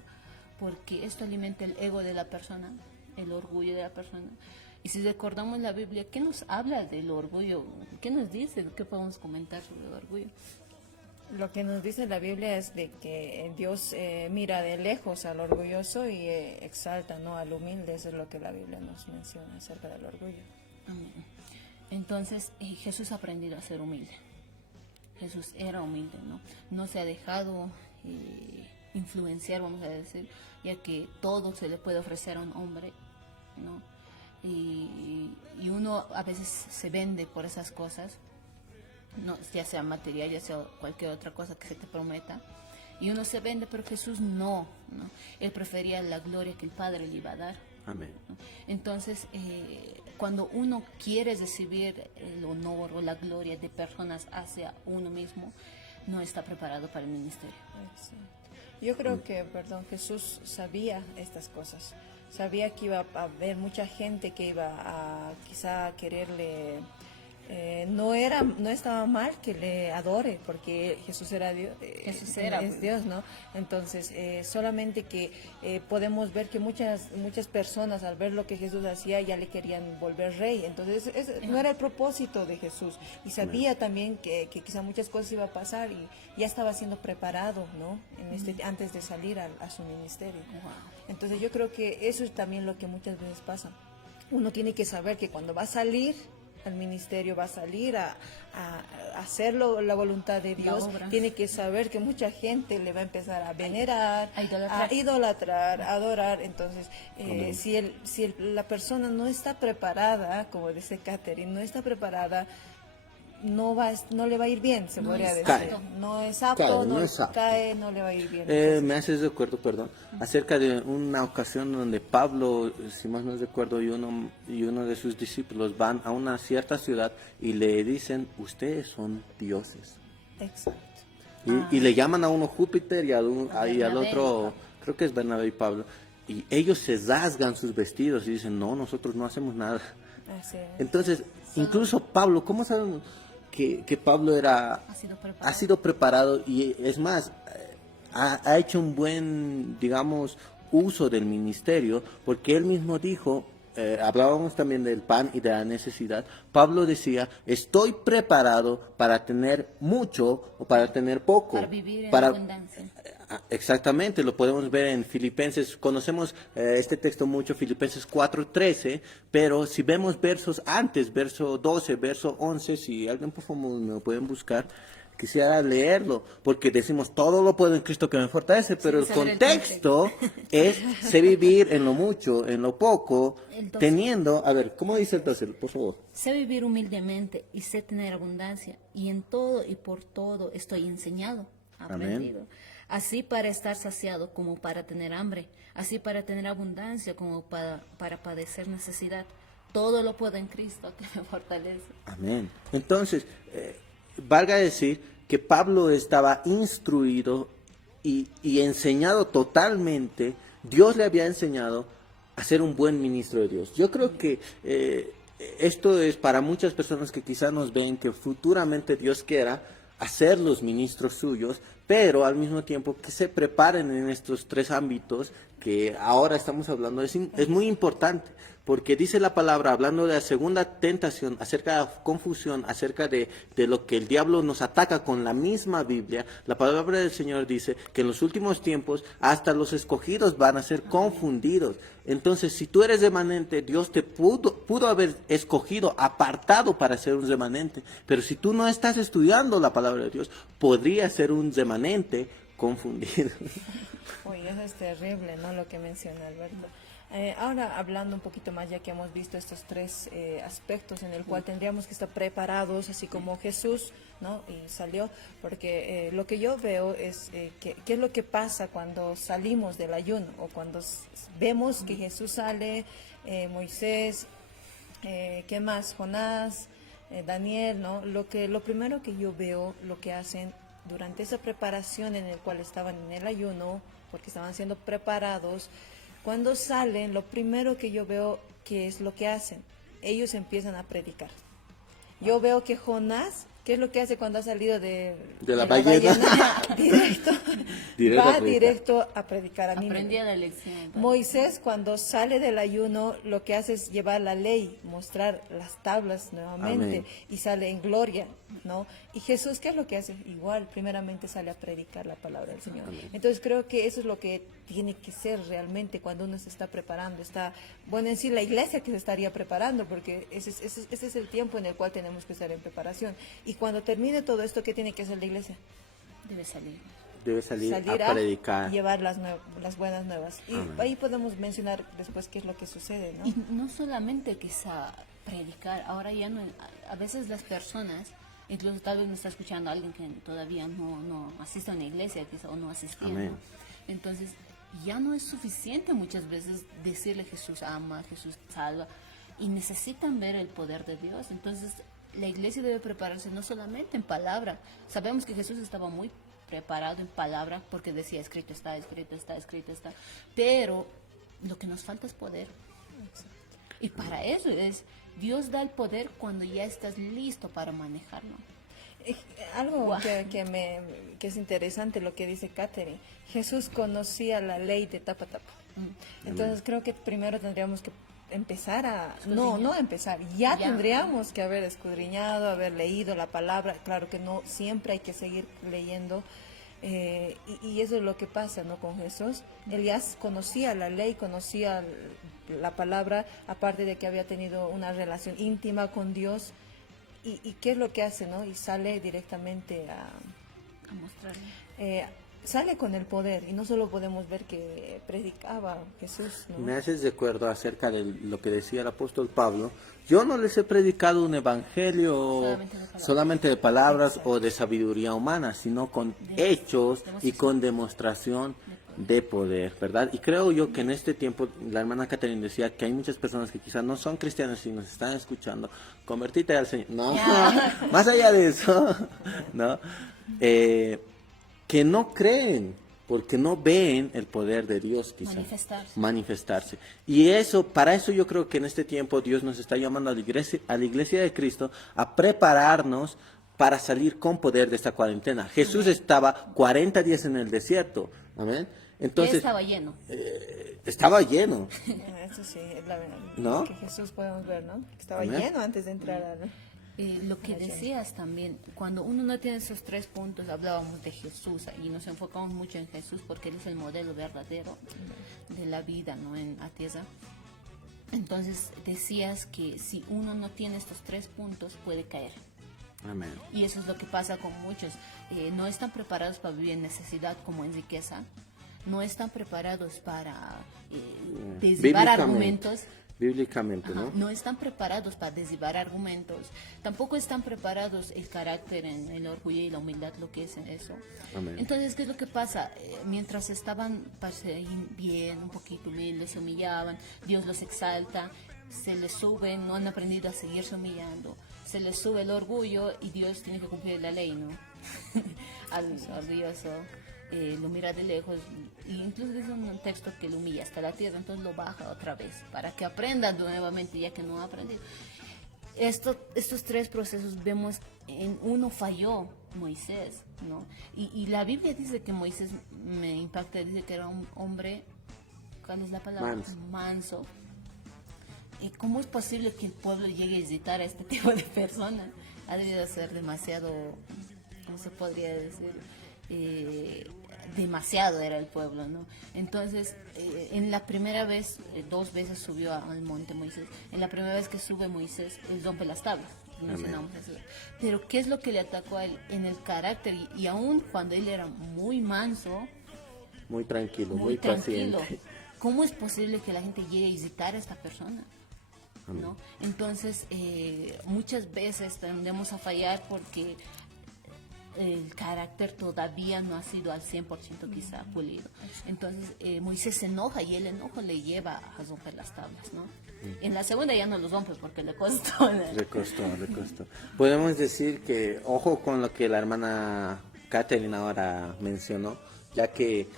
porque esto alimenta el ego de la persona. el orgullo de la persona. Y si recordamos la Biblia, ¿qué nos habla del orgullo? ¿Qué nos dice? ¿Qué podemos comentar sobre el orgullo? Lo que nos dice la Biblia es de que Dios mira de lejos al orgulloso y exalta, ¿no?, al humilde. Eso es lo que la Biblia nos menciona acerca del orgullo. Amén. Entonces, Jesús ha aprendido a ser humilde. Jesús era humilde, ¿no? No se ha dejado influenciar, vamos a decir, ya que todo se le puede ofrecer a un hombre, ¿no? Y uno a veces se vende por esas cosas, no, ya sea material, ya sea cualquier otra cosa que se te prometa, y uno se vende, pero Jesús no. Él prefería la gloria que el Padre le iba a dar. Amén. ¿no? Entonces, cuando uno quiere recibir el honor o la gloria de personas hacia uno mismo, no está preparado para el ministerio. Exacto. Yo creo que, Jesús sabía estas cosas. Sabía que iba a haber mucha gente que iba a quizá quererle... no estaba mal que le adore, porque Jesús era Dios, Jesús era, es Dios, ¿no? Entonces, solamente que podemos ver que muchas personas al ver lo que Jesús hacía ya le querían volver rey. Entonces, no era el propósito de Jesús. Y sabía también que quizá muchas cosas iba a pasar y ya estaba siendo preparado, ¿no? Antes de salir a su ministerio. Wow. Entonces, yo creo que eso es también lo que muchas veces pasa. Uno tiene que saber que cuando va a salir al ministerio, va a salir a hacer la voluntad de Dios, tiene que saber que mucha gente le va a empezar a venerar, a idolatrar, a adorar. Entonces, si la persona no está preparada, como dice Catherine, no está preparada, no le va a ir bien, se podría decir. No es apto, Claro, no es apto. cae, no le va a ir bien. Me haces de acuerdo, perdón, acerca de una ocasión donde Pablo, si más no recuerdo, y uno de sus discípulos van a una cierta ciudad y le dicen, ustedes son dioses. Exacto. Y le llaman a uno Júpiter y al otro, creo que es Bernabé y Pablo, y ellos se rasgan sus vestidos y dicen, no, nosotros no hacemos nada. Así es. Entonces, incluso Pablo, ¿cómo sabemos que Pablo ha sido preparado y es más, ha hecho un buen, digamos, uso del ministerio? Porque él mismo dijo, hablábamos también del pan y de la necesidad. Pablo decía, estoy preparado para tener mucho o para tener poco. Para vivir en abundancia. Exactamente, lo podemos ver en Filipenses, conocemos este texto mucho, Filipenses 4:13, pero si vemos versos antes, verso 12, verso 11, si alguien por favor me lo pueden buscar, quisiera leerlo, porque decimos todo lo puedo en Cristo que me fortalece, pero el contexto es sé vivir en lo mucho, en lo poco, teniendo, a ver, ¿cómo dice el 12, por favor? Sé vivir humildemente y sé tener abundancia, y en todo y por todo estoy enseñado, aprendido. Amén. Así para estar saciado como para tener hambre, así para tener abundancia como para padecer necesidad. Todo lo puedo en Cristo que me fortalece. Amén. Entonces, valga decir que Pablo estaba instruido y enseñado totalmente. Dios le había enseñado a ser un buen ministro de Dios. Yo creo que esto es para muchas personas que quizás nos ven que futuramente Dios quiera hacerlos ministros suyos, pero al mismo tiempo que se preparen en estos tres ámbitos que ahora estamos hablando. Es muy importante, porque dice la palabra, hablando de la segunda tentación, acerca de la confusión, acerca de lo que el diablo nos ataca con la misma Biblia, la palabra del Señor dice que en los últimos tiempos hasta los escogidos van a ser confundidos. Entonces, si tú eres remanente, Dios te pudo haber escogido, apartado para ser un remanente, pero si tú no estás estudiando la palabra de Dios, podría ser un remanente confundido. Uy, eso es terrible, ¿no? Lo que menciona Alberto. Ahora, hablando un poquito más, ya que hemos visto estos tres aspectos en el cual tendríamos que estar preparados, así como Jesús, ¿no? Y salió, porque lo que yo veo es qué es lo que pasa cuando salimos del ayuno, o cuando vemos que Jesús sale, Moisés, ¿qué más? Jonás, Daniel, ¿no? Lo primero que yo veo, lo que hacen durante esa preparación en el cual estaban en el ayuno, porque estaban siendo preparados, cuando salen, lo primero que yo veo que es lo que hacen, ellos empiezan a predicar. Yo veo que Jonás, ¿Qué es lo que hace cuando ha salido De la ballena? Directo, Directo a va predicar. directo a predicar a Aprendí Nínive. la lección. Moisés, cuando sale del ayuno, lo que hace es llevar la ley, mostrar las tablas nuevamente Amén. y sale en gloria, ¿no? Y Jesús, ¿qué es lo que hace? Igual, primeramente sale a predicar la palabra del Señor. Entonces creo que eso es lo que tiene que ser realmente cuando uno se está preparando. Bueno, en sí la iglesia que se estaría preparando, porque ese es el tiempo en el cual tenemos que estar en preparación. Y cuando termine todo esto, ¿qué tiene que hacer la iglesia? Debe salir. Debe salir Salir a predicar. llevar las buenas nuevas. Y Amén. ahí podemos mencionar después qué es lo que sucede, ¿no? Y no solamente quizá predicar, ahora ya no, a veces las personas, incluso tal vez me está escuchando alguien que todavía no asiste a una iglesia quizá, o no asistía, Amén. ¿no? Entonces ya no es suficiente muchas veces decirle Jesús ama, Jesús salva, y necesitan ver el poder de Dios. Entonces la iglesia debe prepararse no solamente en palabra. Sabemos que Jesús estaba muy preparado en palabra porque decía escrito está, escrito está, escrito está, pero lo que nos falta es poder. Y para eso Dios da el poder cuando ya estás listo para manejarlo. Algo Guau. que es interesante lo que dice Catherine. Jesús conocía la ley de tapa tapa. Entonces creo que primero tendríamos que empezar no empezar, ya tendríamos que haber escudriñado, haber leído la palabra. Claro que no siempre hay que seguir leyendo, y eso es lo que pasa, ¿no? Con Jesús. Él ya conocía la ley, conocía la palabra, aparte de que había tenido una relación íntima con Dios. ¿Y qué es lo que hace, no? Y sale directamente A mostrarle. sale con el poder, y no solo podemos ver que predicaba Jesús, ¿no? Me haces de acuerdo acerca de lo que decía el apóstol Pablo. Yo no les he predicado un evangelio solamente de palabras o de sabiduría humana, sino con hechos y con demostración de poder, ¿verdad? Y creo yo que en este tiempo, la hermana Catherine decía que hay muchas personas que quizás no son cristianas y nos están escuchando. Convertite al Señor. No, más allá de eso, ¿no? Que no creen, porque no ven el poder de Dios, quizás. Manifestarse. Y eso, para eso yo creo que en este tiempo Dios nos está llamando a la iglesia de Cristo a prepararnos para salir con poder de esta cuarentena. Jesús estaba 40 días en el desierto. Amén. Entonces, estaba lleno. Estaba lleno. Eso sí, es la verdad. ¿No? Que Jesús podemos ver, ¿no? Que estaba Amén. lleno antes de entrar al... Lo que decías también, cuando uno no tiene esos 3 puntos, hablábamos de Jesús y nos enfocamos mucho en Jesús porque Él es el modelo verdadero de la vida, ¿no? En la tierra. Entonces decías que si uno no tiene estos 3 puntos puede caer. Amén. Y eso es lo que pasa con muchos. No están preparados para vivir en necesidad como en riqueza. No están preparados para desviar argumentos. Bíblicamente, Ajá, ¿no? no están preparados para desviar argumentos, tampoco están preparados el carácter, en el orgullo y la humildad, lo que es en eso. Amén. Entonces, ¿qué es lo que pasa? Mientras estaban bien, un poquito humildes, se humillaban, Dios los exalta, se les sube, no han aprendido a seguirse humillando, se les sube el orgullo y Dios tiene que cumplir la ley, ¿no? al orgulloso. Lo mira de lejos, e incluso dice un texto que lo humilla hasta la tierra, entonces lo baja otra vez para que aprenda nuevamente, ya que no ha aprendido. Estos 3 procesos vemos en uno falló Moisés, ¿no? Y la Biblia dice que Moisés, me impacta, dice que era un hombre, ¿cuál es la palabra? Manso. ¿Cómo es posible que el pueblo llegue a visitar a este tipo de personas? Ha debido ser demasiado, ¿cómo se podría decir? Demasiado era el pueblo, ¿no? Entonces, en la primera vez, 2 veces subió al monte Moisés. En la primera vez que sube Moisés, él rompe las tablas. Mencionamos eso. Pero ¿qué es lo que le atacó a él? En el carácter, y aún cuando él era muy manso, muy tranquilo, muy tranquilo, paciente. ¿cómo es posible que la gente llegue a visitar a esta persona? ¿No? Entonces, muchas veces tendemos a fallar porque el carácter todavía no ha sido al 100% quizá pulido. Entonces Moisés se enoja y el enojo le lleva a romper las tablas, ¿no? En la segunda ya no los rompe porque le costó. Le costó. Podemos decir que, ojo con lo que la hermana Catherine ahora mencionó, ya que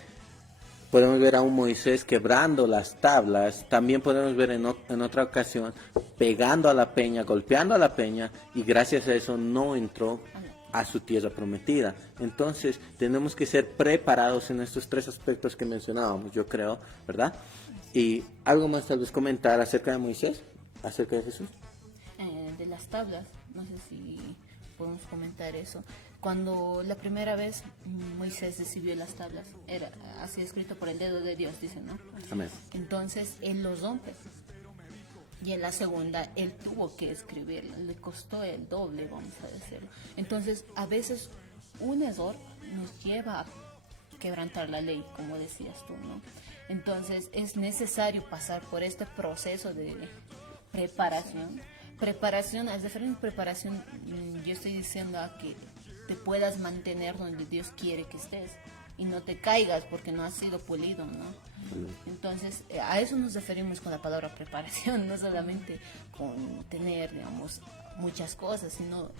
podemos ver a un Moisés quebrando las tablas, también podemos ver en otra ocasión pegando a la peña, golpeando a la peña, y gracias a eso no entró a su tierra prometida. Entonces tenemos que ser preparados en estos tres aspectos que mencionábamos, yo creo, ¿verdad? Y algo más tal vez comentar acerca de Moisés, acerca de Jesús. De las tablas, no sé si podemos comentar eso. Cuando la primera vez Moisés recibió las tablas, era así escrito por el dedo de Dios, dice, ¿no? Amén. Entonces él los rompe. Y en la segunda, él tuvo que escribirlo, le costó el doble, vamos a decirlo. Entonces, a veces un error nos lleva a quebrantar la ley, como decías tú, ¿no? Entonces, es necesario pasar por este proceso de preparación. Preparación, al referirme a preparación, yo estoy diciendo a que te puedas mantener donde Dios quiere que estés y no te caigas porque no has sido pulido, ¿no? Entonces, a eso nos referimos con la palabra preparación, no solamente con tener, digamos, muchas cosas, sino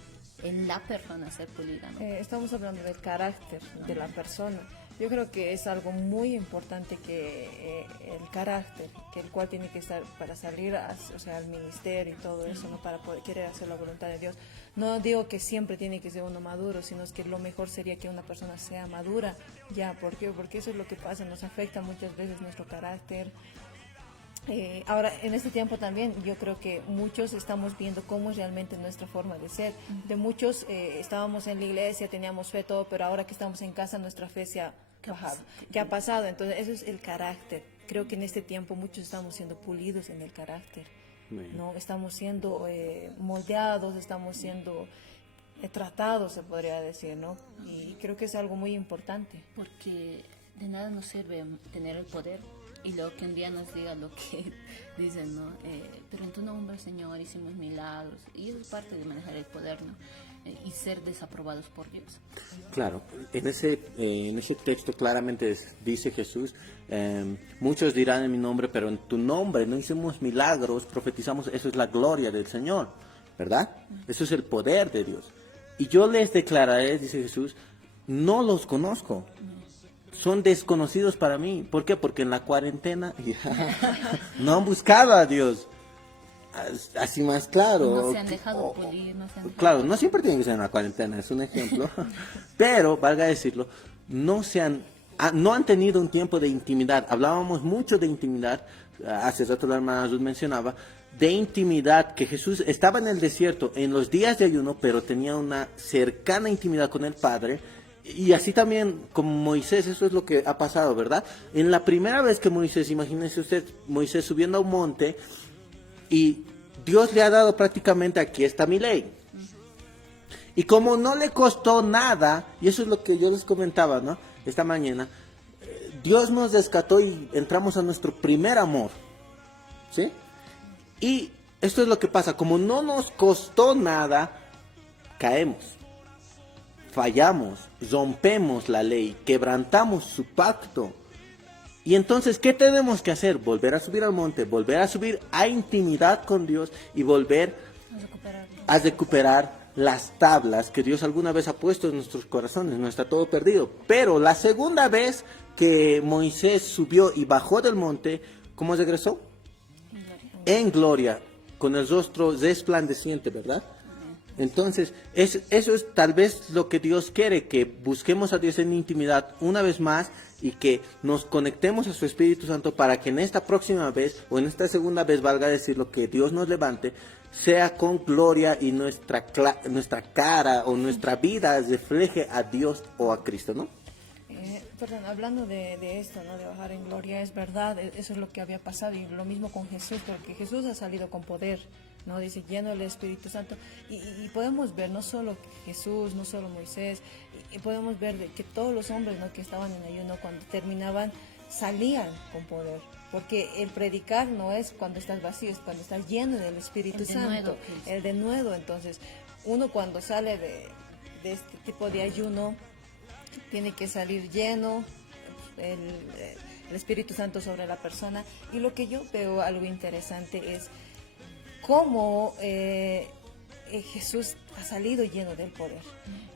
en la persona ser pulida, ¿no? Estamos hablando del carácter de la persona. Yo creo que es algo muy importante que el carácter, que el cual tiene que estar para salir o sea, al ministerio y todo eso, ¿no? Para poder querer hacer la voluntad de Dios. No digo que siempre tiene que ser uno maduro, sino es que lo mejor sería que una persona sea madura. Ya, ¿por qué? Porque eso es lo que pasa, nos afecta muchas veces nuestro carácter. Ahora, en este tiempo también yo creo que muchos estamos viendo cómo es realmente nuestra forma de ser. De muchos estábamos en la iglesia, teníamos fe, todo, pero ahora que estamos en casa nuestra fe se ha bajado. ¿Qué ha pasado? Entonces eso es el carácter. Creo que en este tiempo muchos estamos siendo pulidos en el carácter, ¿no? Estamos siendo moldeados, estamos siendo tratados, se podría decir, ¿no? Y creo que es algo muy importante. Porque de nada nos sirve tener el poder y luego que un día nos diga lo que dicen, ¿no? Pero en tu nombre, Señor, hicimos milagros. Y eso es parte de manejar el poder, ¿no? Y ser desaprobados por Dios. Claro, en ese texto claramente dice Jesús, muchos dirán en mi nombre, pero en tu nombre no hicimos milagros, profetizamos, eso es la gloria del Señor, ¿verdad? Eso es el poder de Dios. Y yo les declararé, dice Jesús, no los conozco. Son desconocidos para mí. ¿Por qué? Porque en la cuarentena no han buscado a Dios. Así más claro. No se han dejado pulir, no se han dejado... Claro, no siempre tiene que ser en la cuarentena, es un ejemplo. Pero, valga decirlo, no han tenido un tiempo de intimidad. Hablábamos mucho de intimidad, hace rato la hermana Ruth mencionaba, de intimidad, que Jesús estaba en el desierto en los días de ayuno, pero tenía una cercana intimidad con el Padre. Y así también como Moisés, eso es lo que ha pasado, ¿verdad? En la primera vez que Moisés, imagínense usted, Moisés subiendo a un monte, y Dios le ha dado prácticamente, aquí está mi ley. Y como no le costó nada, y eso es lo que yo les comentaba, ¿no? Esta mañana, Dios nos rescató y entramos a nuestro primer amor, ¿sí? Y esto es lo que pasa, como no nos costó nada, caemos, fallamos, rompemos la ley, quebrantamos su pacto. Y entonces, ¿qué tenemos que hacer? Volver a subir al monte, volver a subir a intimidad con Dios y volver a recuperar las tablas que Dios alguna vez ha puesto en nuestros corazones. No está todo perdido. Pero la segunda vez que Moisés subió y bajó del monte, ¿cómo regresó? En gloria, con el rostro resplandeciente, ¿verdad? Entonces, eso es tal vez lo que Dios quiere, que busquemos a Dios en intimidad una vez más y que nos conectemos a su Espíritu Santo para que en esta próxima vez o en esta segunda vez, valga decir lo que Dios nos levante, sea con gloria y nuestra cara o nuestra vida refleje a Dios o a Cristo, ¿no? Perdón, hablando de esto, ¿no? De bajar en gloria, es verdad, eso es lo que había pasado y lo mismo con Jesús, porque Jesús ha salido con poder, ¿no? Dice, lleno del Espíritu Santo, y podemos ver no solo Jesús, no solo Moisés, y podemos ver que todos los hombres, ¿no? Que estaban en ayuno, cuando terminaban, salían con poder, porque el predicar no es cuando estás vacío, es cuando estás lleno del Espíritu Santo, el denuedo. Entonces, uno cuando sale de este tipo de ayuno, tiene que salir lleno el Espíritu Santo sobre la persona. Y lo que yo veo algo interesante es cómo Jesús ha salido lleno del poder.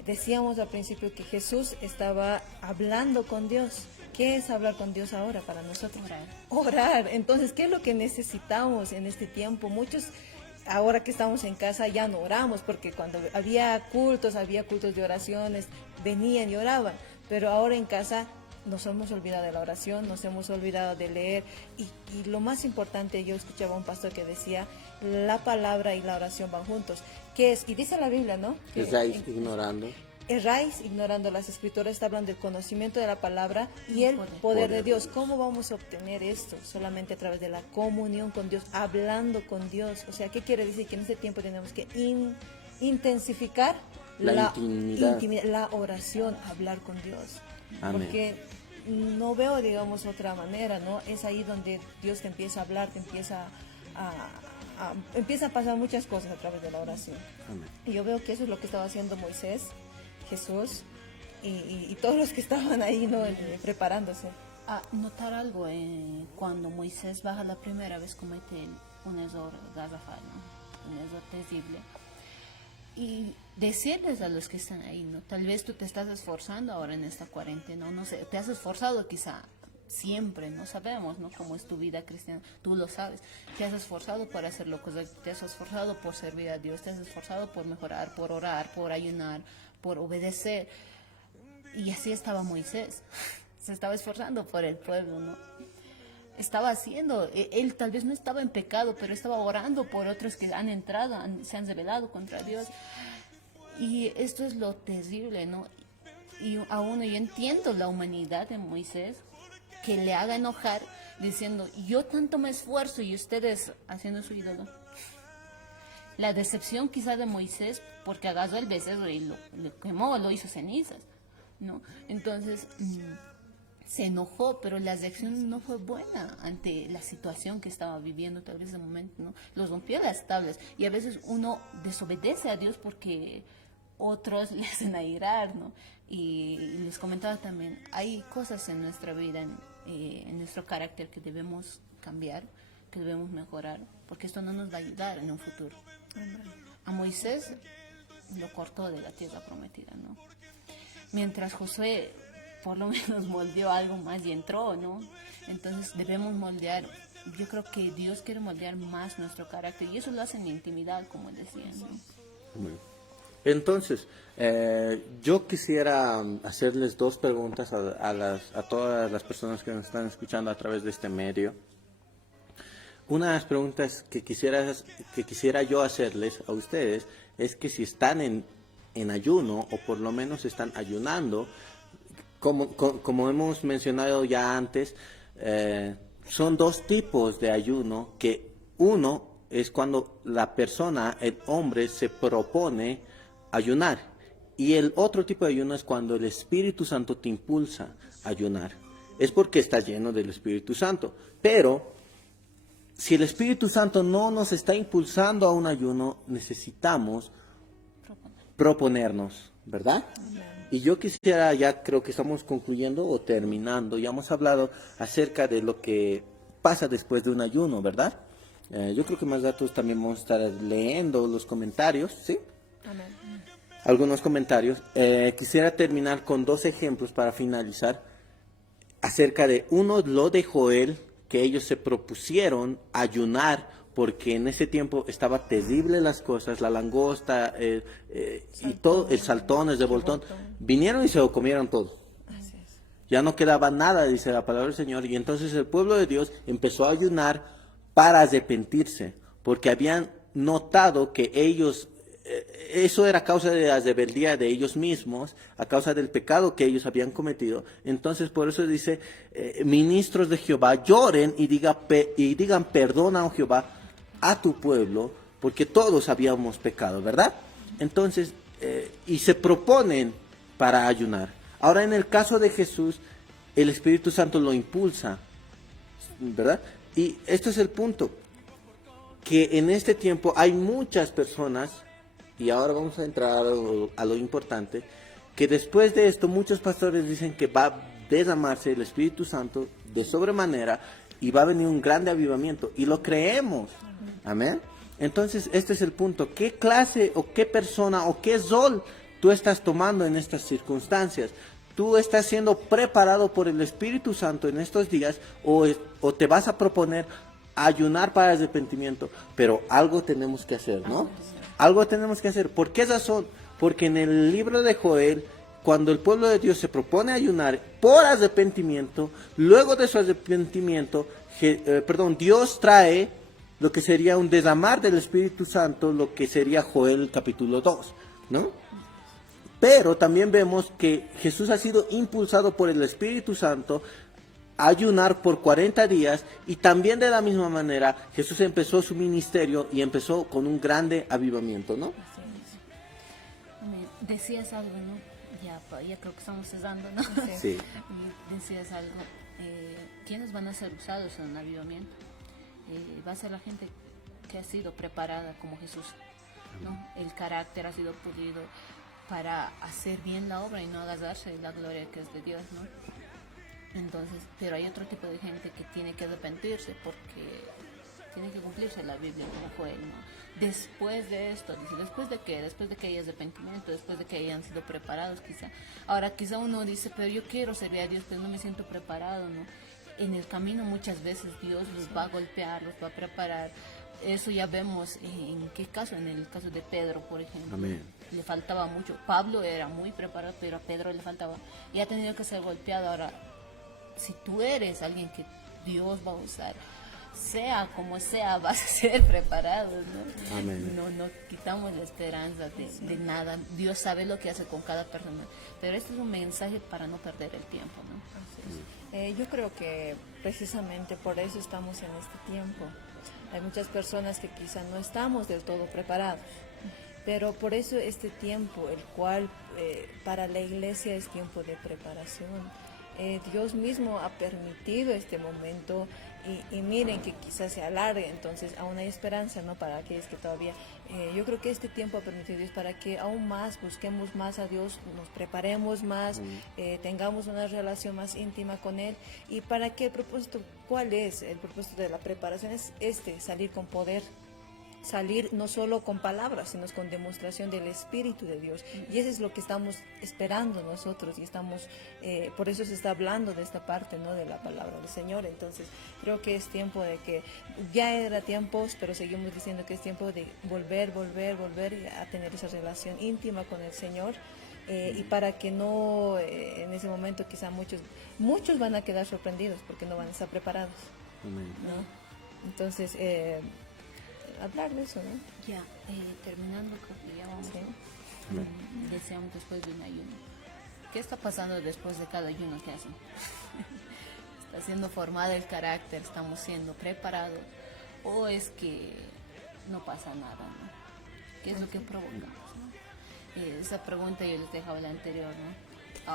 Decíamos al principio que Jesús estaba hablando con Dios, ¿Qué es hablar con Dios ahora para nosotros? Orar. Orar. Entonces, ¿qué es lo que necesitamos en este tiempo? Muchos, ahora que estamos en casa, ya no oramos, porque cuando había cultos de oraciones, venían y oraban. Pero ahora en casa nos hemos olvidado de la oración, nos hemos olvidado de leer. Y lo más importante, yo escuchaba a un pastor que decía, la palabra y la oración van juntos. ¿Qué es? Y dice la Biblia, ¿no? Que Estáis ignorando. erráis ignorando las escrituras, está hablando del conocimiento de la palabra y el poder de Dios. ¿Cómo vamos a obtener esto? Solamente a través de la comunión con Dios, hablando con Dios. O sea, ¿qué quiere decir? Que en este tiempo tenemos que intensificar La intimidad. la oración, hablar con Dios. Amén. Porque no veo, digamos, otra manera, ¿no? Es ahí donde Dios te empieza a hablar, te empieza empieza a pasar muchas cosas a través de la oración. Amén. Y yo veo que eso es lo que estaba haciendo Moisés, Jesús y todos los que estaban ahí, ¿no? Preparándose. Notar algo, cuando Moisés baja la primera vez comete un error garrafal, ¿no? Un error terrible. Y decirles a los que están ahí, ¿no? Tal vez tú te estás esforzando ahora en esta cuarentena, no sé, te has esforzado quizá siempre, no sabemos, ¿no? Cómo es tu vida cristiana, tú lo sabes. Te has esforzado por hacer lo correcto, te has esforzado por servir a Dios, te has esforzado por mejorar, por orar, por ayunar, por obedecer. Y así estaba Moisés, se estaba esforzando por el pueblo, ¿no? Estaba haciendo, él tal vez no estaba en pecado, pero estaba orando por otros que han entrado, se han rebelado contra Dios. Y esto es lo terrible, ¿no? Y aún yo entiendo la humanidad de Moisés, que le haga enojar diciendo, yo tanto me esfuerzo y ustedes haciendo su ídolo. La decepción quizá de Moisés, porque agarró el becerro y lo quemó, lo hizo cenizas, ¿no? Entonces se enojó, pero la reacción no fue buena ante la situación que estaba viviendo tal vez en ese momento, ¿no? Los rompió las tablas y a veces uno desobedece a Dios porque otros le hacen airar, ¿no? Y les comentaba también, hay cosas en nuestra vida, en nuestro carácter que debemos cambiar, que debemos mejorar, porque esto no nos va a ayudar en un futuro. A Moisés lo cortó de la tierra prometida, ¿no? Mientras Josué por lo menos moldeó algo más y entró, ¿no? Entonces debemos moldear. Yo creo que Dios quiere moldear más nuestro carácter y eso lo hace en intimidad, como decía, ¿no? Bueno. Entonces, yo quisiera hacerles dos preguntas a todas las personas que nos están escuchando a través de este medio. Una de las preguntas que quisiera yo hacerles a ustedes es que si están en ayuno o por lo menos están ayunando, como hemos mencionado ya antes, son dos tipos de ayuno, que uno es cuando la persona, el hombre, se propone ayunar, y el otro tipo de ayuno es cuando el Espíritu Santo te impulsa a ayunar. Es porque está lleno del Espíritu Santo, pero si el Espíritu Santo no nos está impulsando a un ayuno, necesitamos proponernos, ¿verdad? Y yo quisiera, ya creo que estamos concluyendo o terminando, ya hemos hablado acerca de lo que pasa después de un ayuno, ¿verdad? Yo creo que más datos también vamos a estar leyendo los comentarios, ¿sí? Amén. Algunos comentarios. Quisiera terminar con dos ejemplos para finalizar acerca de uno, lo de Joel, que ellos se propusieron ayunar porque en ese tiempo estaba terrible las cosas, la langosta y todo, el saltón, el revoltón, vinieron y se lo comieron todo. Así es. Ya no quedaba nada, dice la palabra del Señor, y entonces el pueblo de Dios empezó a ayunar para arrepentirse, porque habían notado que ellos, eso era a causa de la rebeldía de ellos mismos, a causa del pecado que ellos habían cometido. Entonces por eso dice, ministros de Jehová, lloren y digan perdona, oh Jehová, a tu pueblo, porque todos habíamos pecado, ¿verdad? Entonces, y se proponen para ayunar. Ahora en el caso de Jesús, el Espíritu Santo lo impulsa, ¿verdad? Y este es el punto, que en este tiempo hay muchas personas, y ahora vamos a entrar a lo importante, que después de esto muchos pastores dicen que va a derramarse el Espíritu Santo de sobremanera y va a venir un grande avivamiento, y lo creemos. Amén. Entonces, este es el punto. ¿Qué clase o qué persona o qué rol tú estás tomando en estas circunstancias? tú estás siendo preparado por el Espíritu Santo en estos días o te vas a proponer ayunar para arrepentimiento, pero algo tenemos que hacer, ¿no? Algo tenemos que hacer. ¿Por qué razón? Porque en el libro de Joel, cuando el pueblo de Dios se propone ayunar por arrepentimiento, luego de su arrepentimiento, Dios trae lo que sería un derramar del Espíritu Santo, lo que sería Joel capítulo 2, ¿no? Pero también vemos que Jesús ha sido impulsado por el Espíritu Santo a ayunar por 40 días y también de la misma manera Jesús empezó su ministerio y empezó con un grande avivamiento, ¿no? Decías algo, ¿no? Ya creo que estamos cesando, ¿no? Sí. Y decías algo, ¿quiénes van a ser usados en un avivamiento? Va a ser la gente que ha sido preparada como Jesús, ¿no? El carácter ha sido pulido para hacer bien la obra y no agarrarse de la gloria que es de Dios, ¿no? Entonces, pero hay otro tipo de gente que tiene que arrepentirse porque tiene que cumplirse la Biblia como Joel, ¿no? Después de esto, dice, ¿después de qué? Después de que haya arrepentimiento, después de que hayan sido preparados quizá. Ahora quizá uno dice, pero yo quiero servir a Dios, pero no me siento preparado, ¿no? En el camino muchas veces Dios los va a golpear, los va a preparar. Eso ya vemos en qué caso, en el caso de Pedro, por ejemplo. Amén. Le faltaba mucho. Pablo era muy preparado, pero a Pedro le faltaba. Y ha tenido que ser golpeado. Ahora, si tú eres alguien que Dios va a usar, sea como sea, vas a ser preparado, ¿no? Amén. No quitamos la esperanza de nada. Dios sabe lo que hace con cada persona. Pero este es un mensaje para no perder el tiempo, ¿no? Yo creo que precisamente por eso estamos en este tiempo. Hay muchas personas que quizá no estamos del todo preparados, pero por eso este tiempo, el cual para la iglesia es tiempo de preparación. Dios mismo ha permitido este momento y miren que quizás se alargue, entonces aún hay esperanza, ¿no? Para aquellos que todavía, yo creo que este tiempo ha permitido Dios para que aún más busquemos más a Dios, nos preparemos más, tengamos una relación más íntima con Él y para que el propósito, ¿cuál es? El propósito de la preparación es salir con poder. Salir no solo con palabras, sino con demostración del Espíritu de Dios. Y eso es lo que estamos esperando nosotros y estamos, por eso se está hablando de esta parte, ¿no? De la palabra del Señor. Entonces, creo que es tiempo de que, ya era tiempo, pero seguimos diciendo que es tiempo de volver a tener esa relación íntima con el Señor. Y para que no, en ese momento quizá muchos van a quedar sorprendidos porque no van a estar preparados, ¿no? Entonces, hablar de eso, ¿no? Ya, terminando, creo que ya vamos, ¿no? Deseamos después de un ayuno. ¿Qué está pasando después de cada ayuno que hacen? ¿Está siendo formado el carácter? ¿Estamos siendo preparados? ¿O es que no pasa nada, ¿no? ¿Qué es lo que provocamos, ¿no? Esa pregunta yo les dejaba la anterior, ¿no?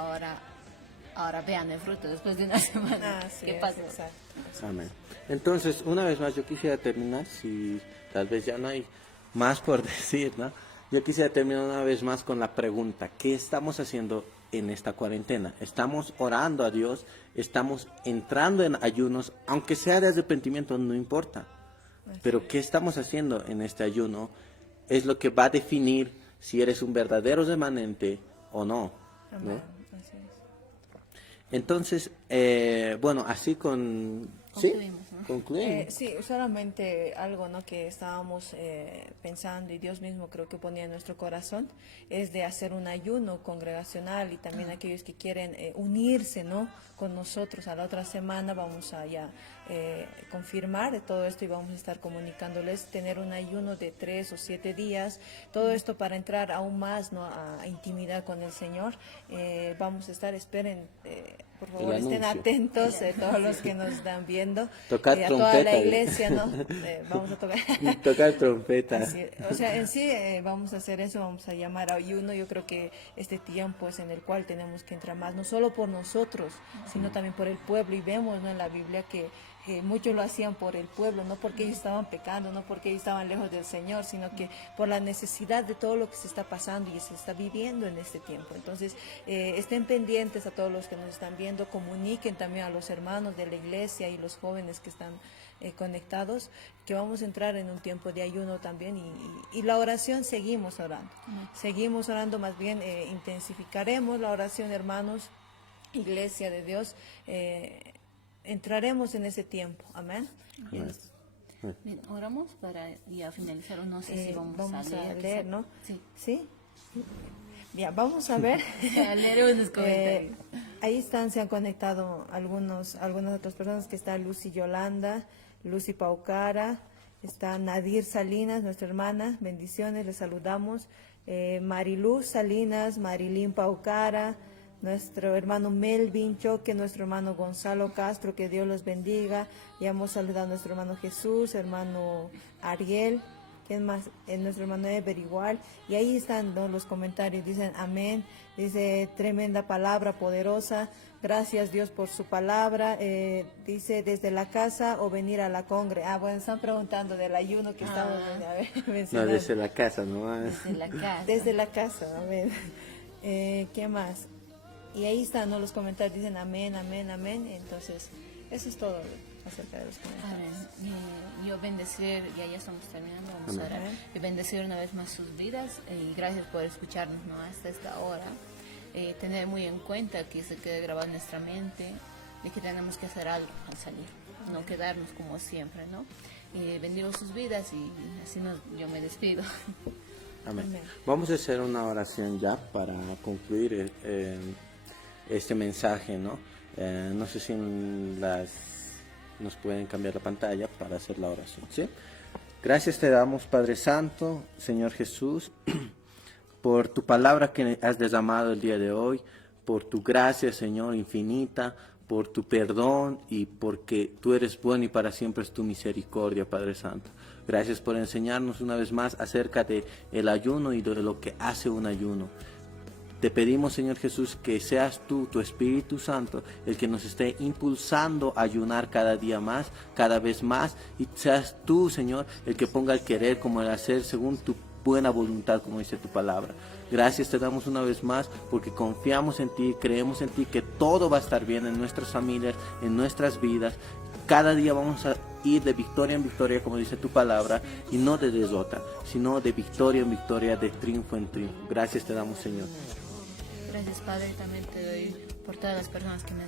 Ahora vean el fruto después de una semana. ¿Qué pasa? Amén. Entonces, una vez más, yo quisiera terminar, si tal vez ya no hay más por decir, ¿no? Yo quisiera terminar una vez más con la pregunta, ¿qué estamos haciendo en esta cuarentena? ¿Estamos orando a Dios? ¿Estamos entrando en ayunos? Aunque sea de arrepentimiento, no importa. Pero ¿qué estamos haciendo en este ayuno? Es lo que va a definir si eres un verdadero remanente o no, ¿no? Entonces, bueno, así Concluimos, ¿no? Concluimos. Sí, solamente algo, ¿no? Que estábamos pensando y Dios mismo creo que ponía en nuestro corazón es de hacer un ayuno congregacional y también aquellos que quieren unirse, ¿no? Con nosotros. A la otra semana vamos a ya confirmar todo esto y vamos a estar comunicándoles, tener un ayuno de 3 o 7 días, todo esto para entrar aún más, ¿no? A intimidad con el Señor. Vamos a estar, esperen, por favor, estén atentos, todos los que nos están viendo, Tocar a trompeta, toda la iglesia, ¿no? Vamos a tocar. Tocar trompeta. Así, o sea, en sí vamos a hacer eso, vamos a llamar a ayuno. Yo creo que este tiempo es en el cual tenemos que entrar más, no solo por nosotros, sino también por el pueblo. Y vemos, ¿no? En la Biblia que muchos lo hacían por el pueblo, no porque ellos estaban pecando, no porque ellos estaban lejos del Señor, sino que por la necesidad de todo lo que se está pasando y se está viviendo en este tiempo. Entonces, estén pendientes a todos los que nos están viendo, comuniquen también a los hermanos de la iglesia y los jóvenes que están conectados, que vamos a entrar en un tiempo de ayuno también y la oración seguimos orando, más bien intensificaremos la oración, hermanos. iglesia de Dios, entraremos en ese tiempo. Amén. Bien, oramos para ya finalizar, o no sé si Vamos a a leer, ¿no? Sí. ¿Sí? Bien, vamos a ver. A leer unos comentarios. Ahí se han conectado algunas otras personas, que está Lucy Yolanda, Lucy Paucara, está Nadir Salinas, nuestra hermana, bendiciones, les saludamos. Mariluz Salinas, Marilyn Paucara, nuestro hermano Melvin Choque, nuestro hermano Gonzalo Castro, que Dios los bendiga. Ya hemos saludado a nuestro hermano Jesús, hermano Ariel, ¿quién más? Nuestro hermano Ever igual. Y ahí están, ¿no?, los comentarios, dicen amén, dice tremenda palabra poderosa, gracias Dios por su palabra, dice desde la casa o venir a la congre. Bueno, están preguntando del ayuno que estamos No, mencionando. desde la casa, ¿no? Desde la casa. Desde la casa, amén. ¿Qué más? Y ahí están, ¿no?, los comentarios, dicen amén, amén, amén. Entonces, eso es todo acerca de los comentarios. Amén. Yo bendecir, ya estamos terminando, vamos a orar. Y bendecir una vez más sus vidas y gracias por escucharnos, ¿no?, hasta esta hora. Tener muy en cuenta que se quede grabado en nuestra mente de que tenemos que hacer algo al salir, no quedarnos como siempre, ¿no? Bendigo sus vidas y así yo me despido. Amén. Amén. Vamos a hacer una oración ya para concluir este mensaje, ¿no? No sé si nos pueden cambiar la pantalla para hacer la oración, ¿sí? Gracias te damos, Padre Santo, Señor Jesús, por tu palabra que has derramado el día de hoy, por tu gracia, Señor, infinita, por tu perdón y porque tú eres bueno y para siempre es tu misericordia, Padre Santo. Gracias por enseñarnos una vez más acerca de el ayuno y de lo que hace un ayuno. Te pedimos, Señor Jesús, que seas tú, tu Espíritu Santo, el que nos esté impulsando a ayunar cada día más, cada vez más, y seas tú, Señor, el que ponga el querer como el hacer según tu buena voluntad, como dice tu palabra. Gracias te damos una vez más porque confiamos en ti, creemos en ti, que todo va a estar bien en nuestras familias, en nuestras vidas. Cada día vamos a ir de victoria en victoria, como dice tu palabra, y no de derrota, sino de victoria en victoria, de triunfo en triunfo. Gracias te damos, Señor. Gracias, Padre, también te doy por todas las personas que me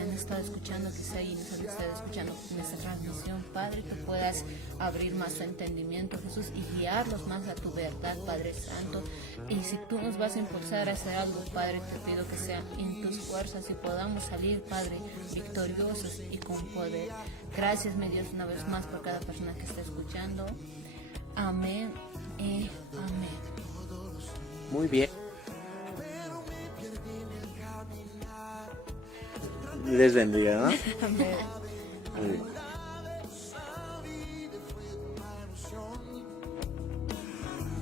han estado escuchando, quizá ahí nos han estado escuchando en esta transmisión, Padre, que puedas abrir más su entendimiento, Jesús, y guiarlos más a tu verdad, Padre Santo. Y si tú nos vas a impulsar a hacer algo, Padre, te pido que sea en tus fuerzas y podamos salir, Padre, victoriosos y con poder. Gracias, mi Dios, una vez más por cada persona que está escuchando. Amén y amén. Muy bien. Les bendiga, ¿no? Amén. Muy bien.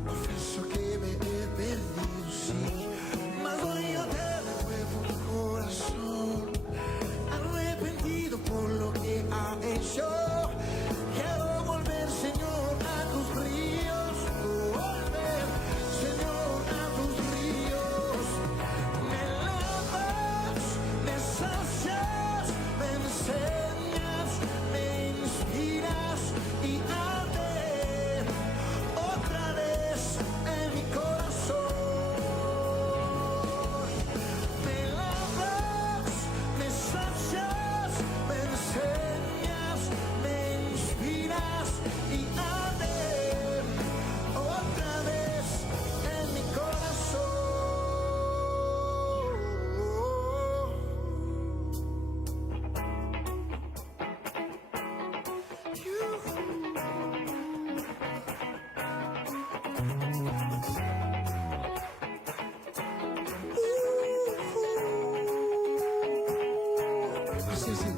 Confieso que me he perdido, sí, mas hoy yo te devuelvo mi corazón, arrepentido por lo que ha hecho. Quiero volver, Señor, a tus ríos, volver, Señor, a tus ríos. Me lavas, me sacias, me enseñas, me inspiras y arder otra vez en mi corazón. Me lavas, me sacias, me enseñas, me inspiras y arder otra vez en mi corazón. Sí, sí.